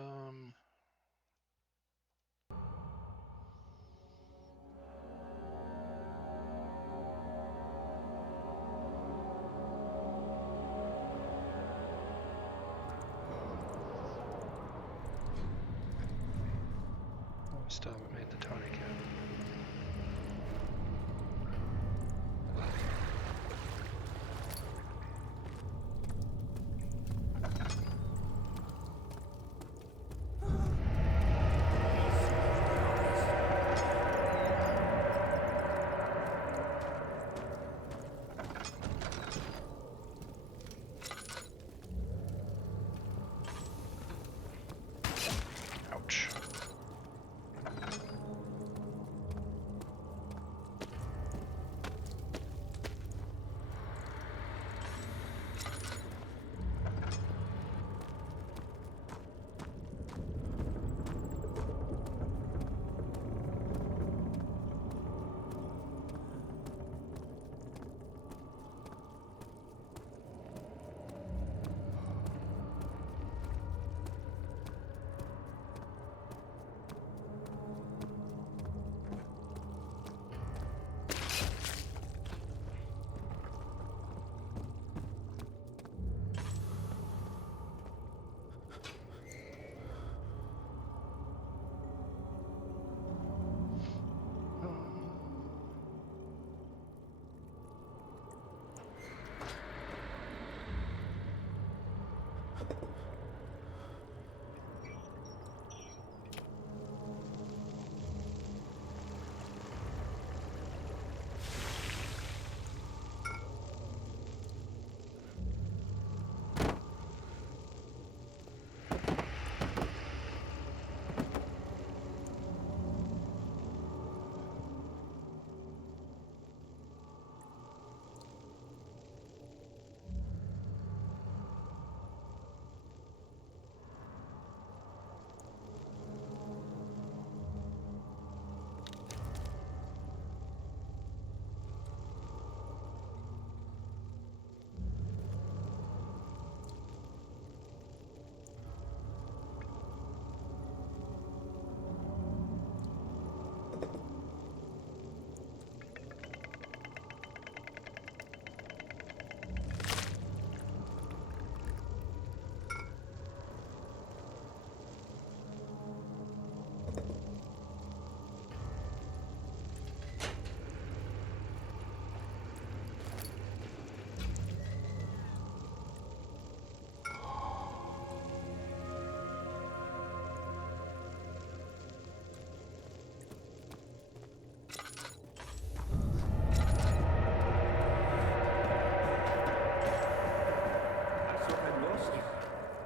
Still haven't made the tonic yet. Ouch.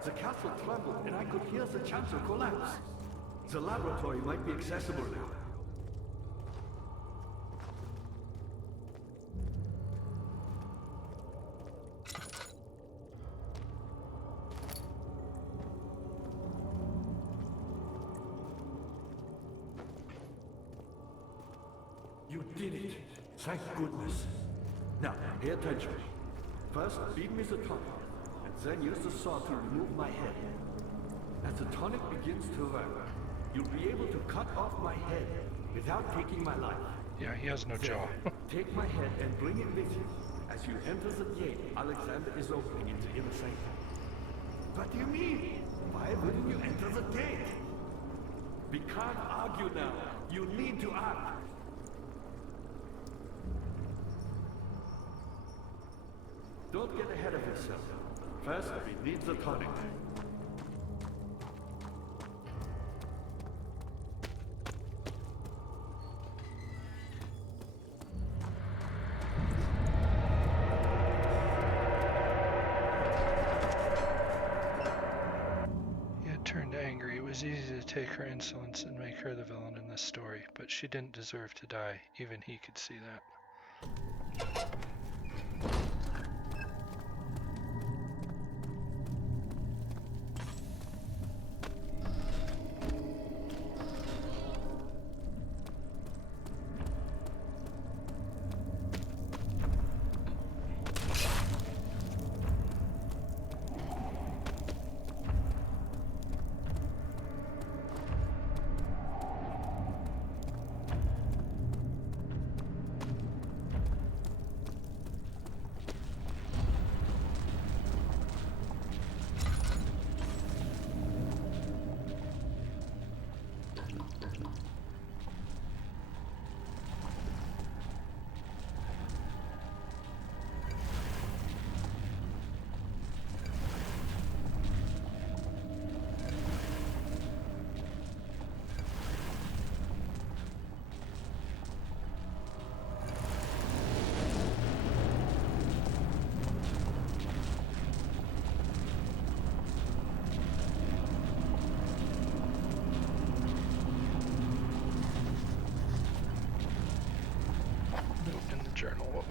The castle trembled, and I could hear the chancel collapse. The laboratory might be accessible now. You did it. Thank goodness. Now, pay attention. First, feed me the tonic, and then use the saw to remove my head. As the tonic begins to work, you'll be able to cut off my head without taking my life. Yeah, he has no jaw. Take my head and bring it with you. As you enter the gate, Alexander is opening into inner sanctum. What do you mean? Why wouldn't you enter the gate? We can't argue now. You need to act. Don't get ahead of yourself. First, we need the tonic. He had turned angry. It was easy to take her insolence and make her the villain in this story, but she didn't deserve to die. Even he could see that.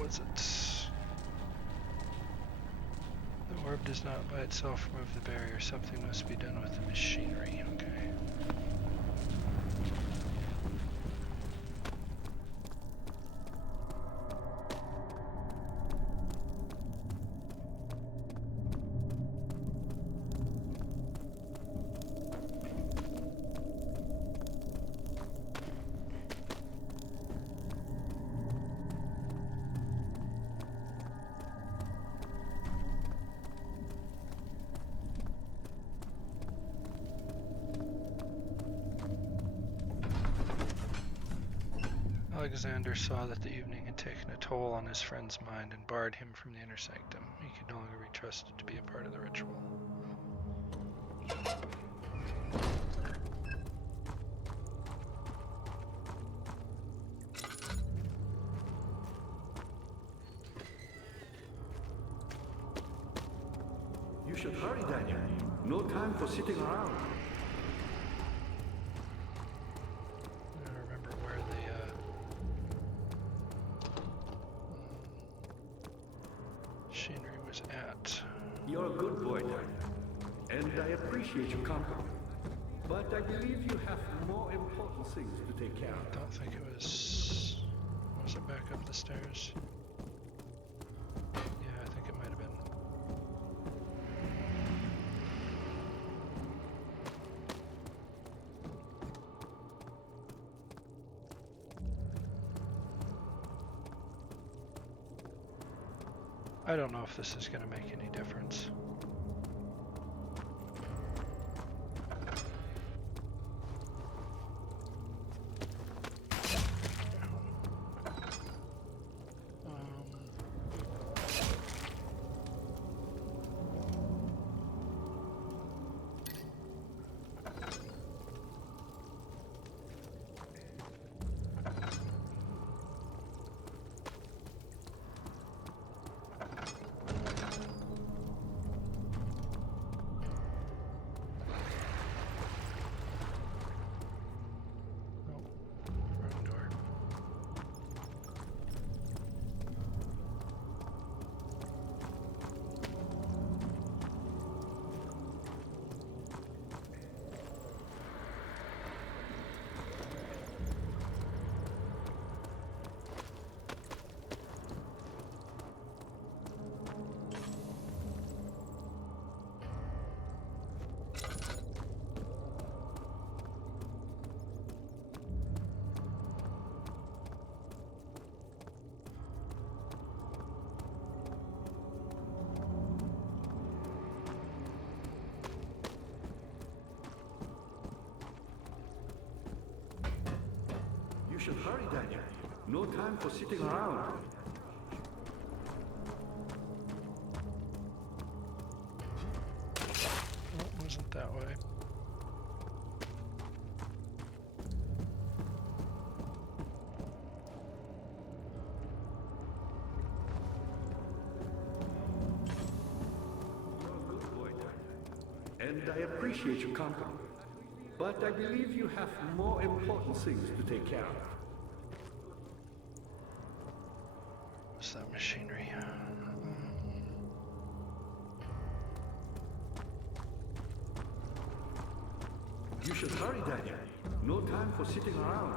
was it? The orb does not by itself remove the barrier. Something must be done with the machinery. Okay. Alexander saw that the evening had taken a toll on his friend's mind and barred him from the inner sanctum. He could no longer be trusted to be a part of the ritual. You should hurry, Daniel. No time for sitting around. I don't remember where the machinery was at. You're a good boy, Daniel. And I appreciate your company. But I believe you have more important things to take care I of. don't think it was. Was it back up the stairs? Yeah, I think it might have been. I don't know if this is going to make any difference. Wrong door. You should hurry, Daniel. No time for sitting around. Oh, it wasn't that way. You're a good boy, Daniel. And I appreciate your company. But I believe you have more important things to take care of. What's that machinery? You should hurry, Daniel. No time for sitting around.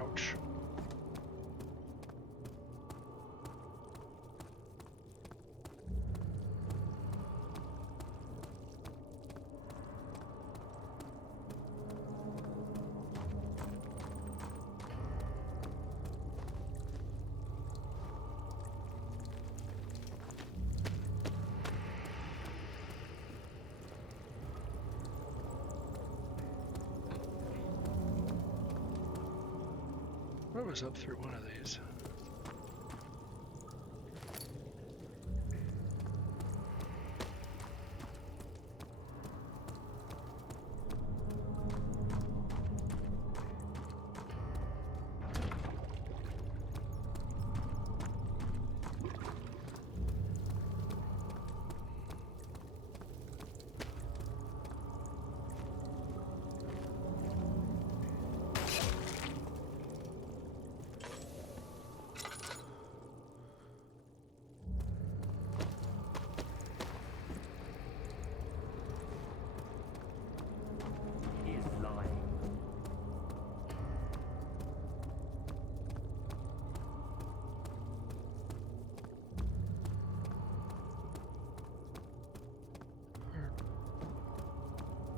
Ouch. What was up through one of these?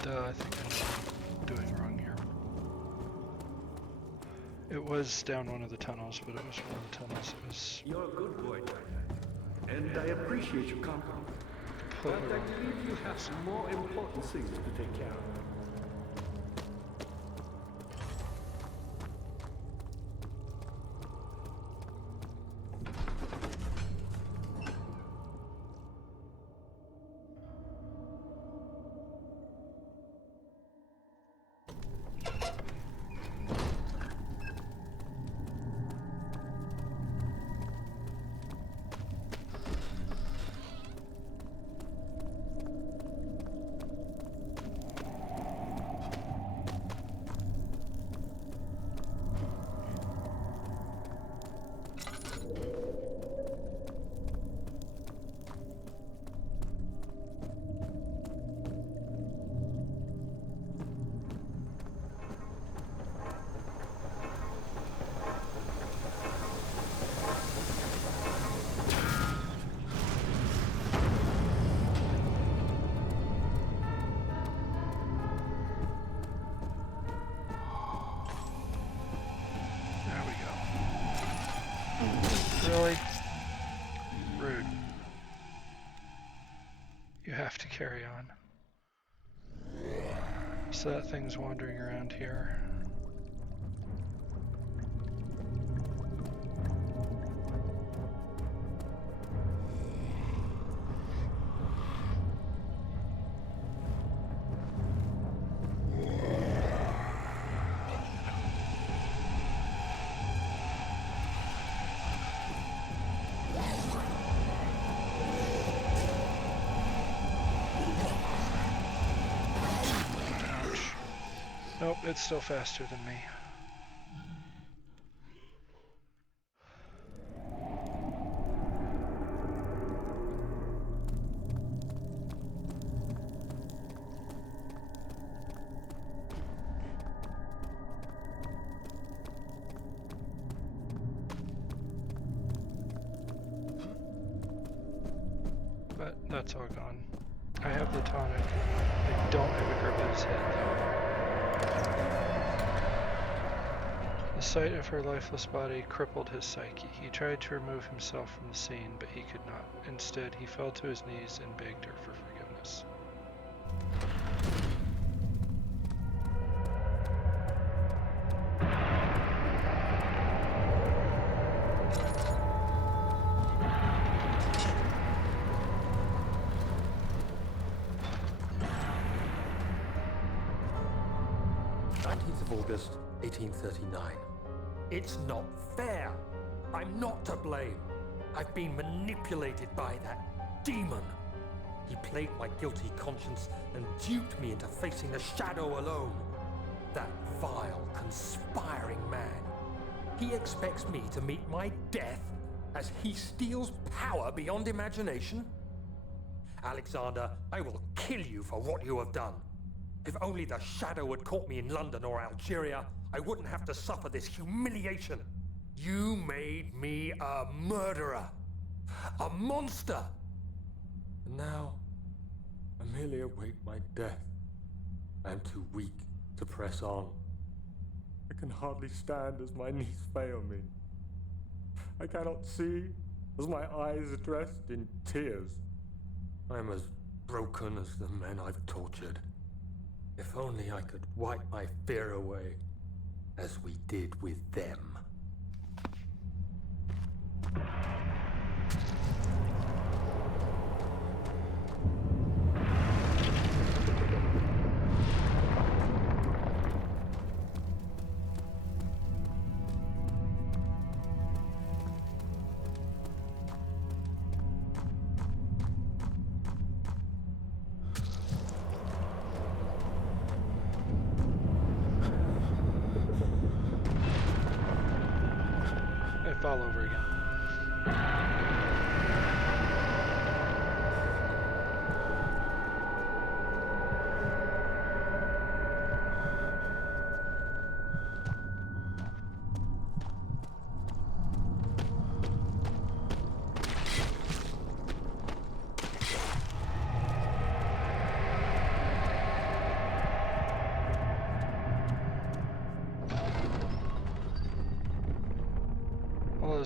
I think I know what I'm doing wrong here. It was down one of the tunnels, but it was one of the tunnels that was You're a good boy, Jack. And I appreciate your compliment. But completely I wrong. believe you have some more important things to take care of. There we go. Really? Rude. You have to carry on. So that thing's wandering around here. Ouch. Nope, it's still faster than me. But that's all gone. I have the tonic. I don't have a grip of his head though. The sight of her lifeless body crippled his psyche. He tried to remove himself from the scene, but he could not. Instead, he fell to his knees and begged her for forgiveness. August 1839. It's not fair. I'm not to blame. I've been manipulated by that demon. He played my guilty conscience and duped me into facing the shadow alone. That vile, conspiring man. He expects me to meet my death as he steals power beyond imagination? Alexander, I will kill you for what you have done. If only the shadow had caught me in London or Algeria, I wouldn't have to suffer this humiliation. You made me a murderer, a monster. And now, I merely await my death. I am too weak to press on. I can hardly stand as my knees fail me. I cannot see as my eyes are dressed in tears. I am as broken as the men I've tortured. If only I could wipe my fear away, as we did with them. All over again.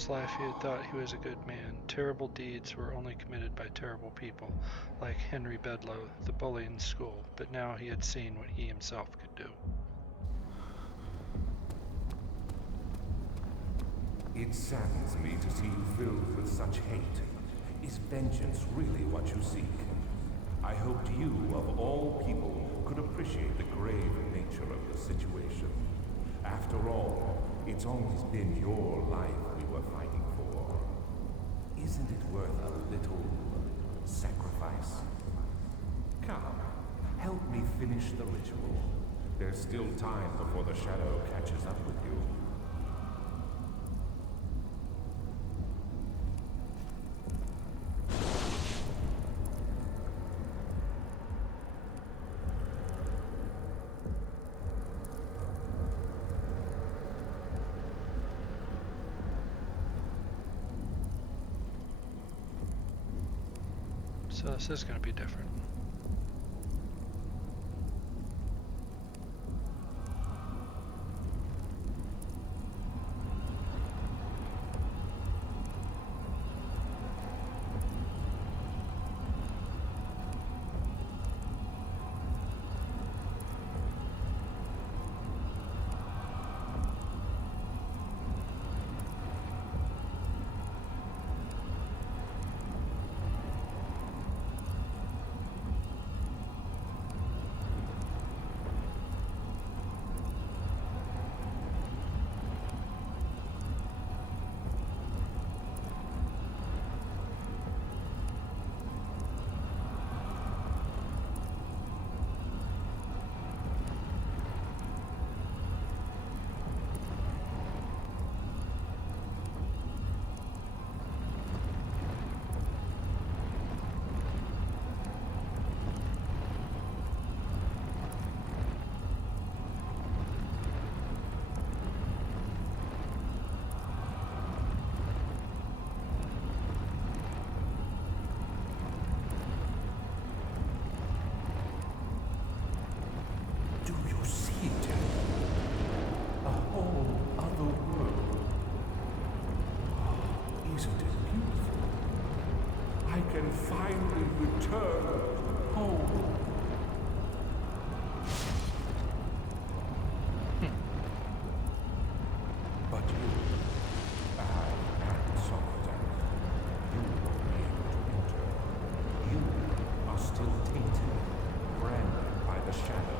his life he had thought he was a good man. Terrible deeds were only committed by terrible people, like Henry Bedloe, the bully in school, but now he had seen what he himself could do. It saddens me to see you filled with such hate. Is vengeance really what you seek? I hoped you, of all people, could appreciate the grave nature of the situation. After all, it's always been your life we were fighting for. Isn't it worth a little sacrifice? Come, help me finish the ritual. There's still time before the shadow catches up with you. So this is going to be different. Do you see it? A whole other world. Isn't it beautiful? I can finally return home. But you, and Socrates, you won't be able to enter. You are still tainted, branded by the shadow.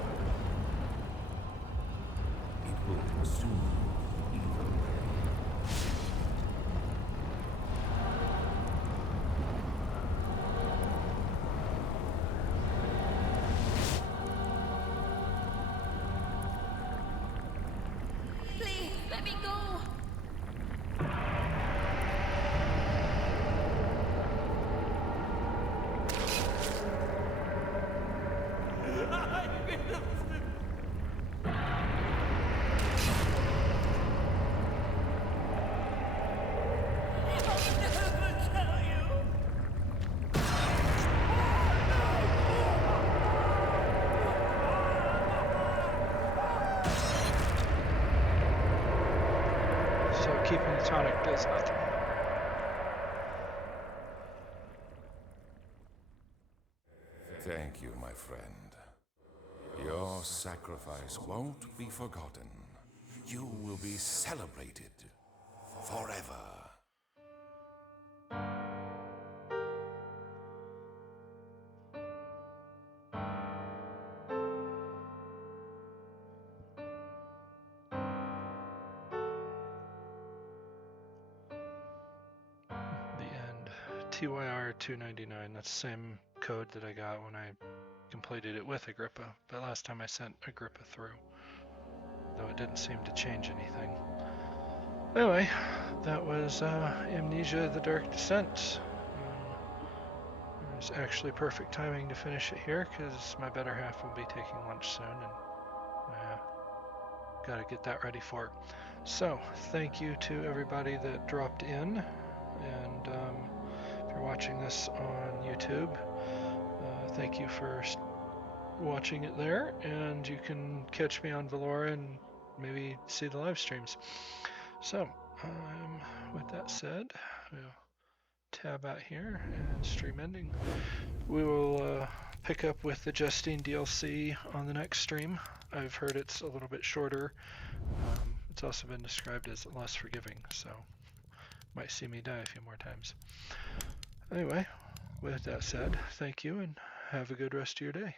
It will consume you either way. Please, let me go. So keeping the tonic does nothing. Thank you, my friend. Your sacrifice won't be forgotten. You will be celebrated forever. The end. TYR 299. That's the same code that I got when I completed it with Agrippa, but last time I sent Agrippa through, though it didn't seem to change anything. Anyway, that was Amnesia: The Dark Descent. It was actually perfect timing to finish it here because my better half will be taking lunch soon, and got to get that ready for it. So, thank you to everybody that dropped in, and if you're watching this on YouTube, thank you for watching it there, and you can catch me on Valora and maybe see the live streams. So, With that said, we'll tab out here and stream ending. We will pick up with the Justine DLC on the next stream. I've heard it's a little bit shorter. It's also been described as less forgiving, so might see me die a few more times. Anyway, with that said, thank you and have a good rest of your day.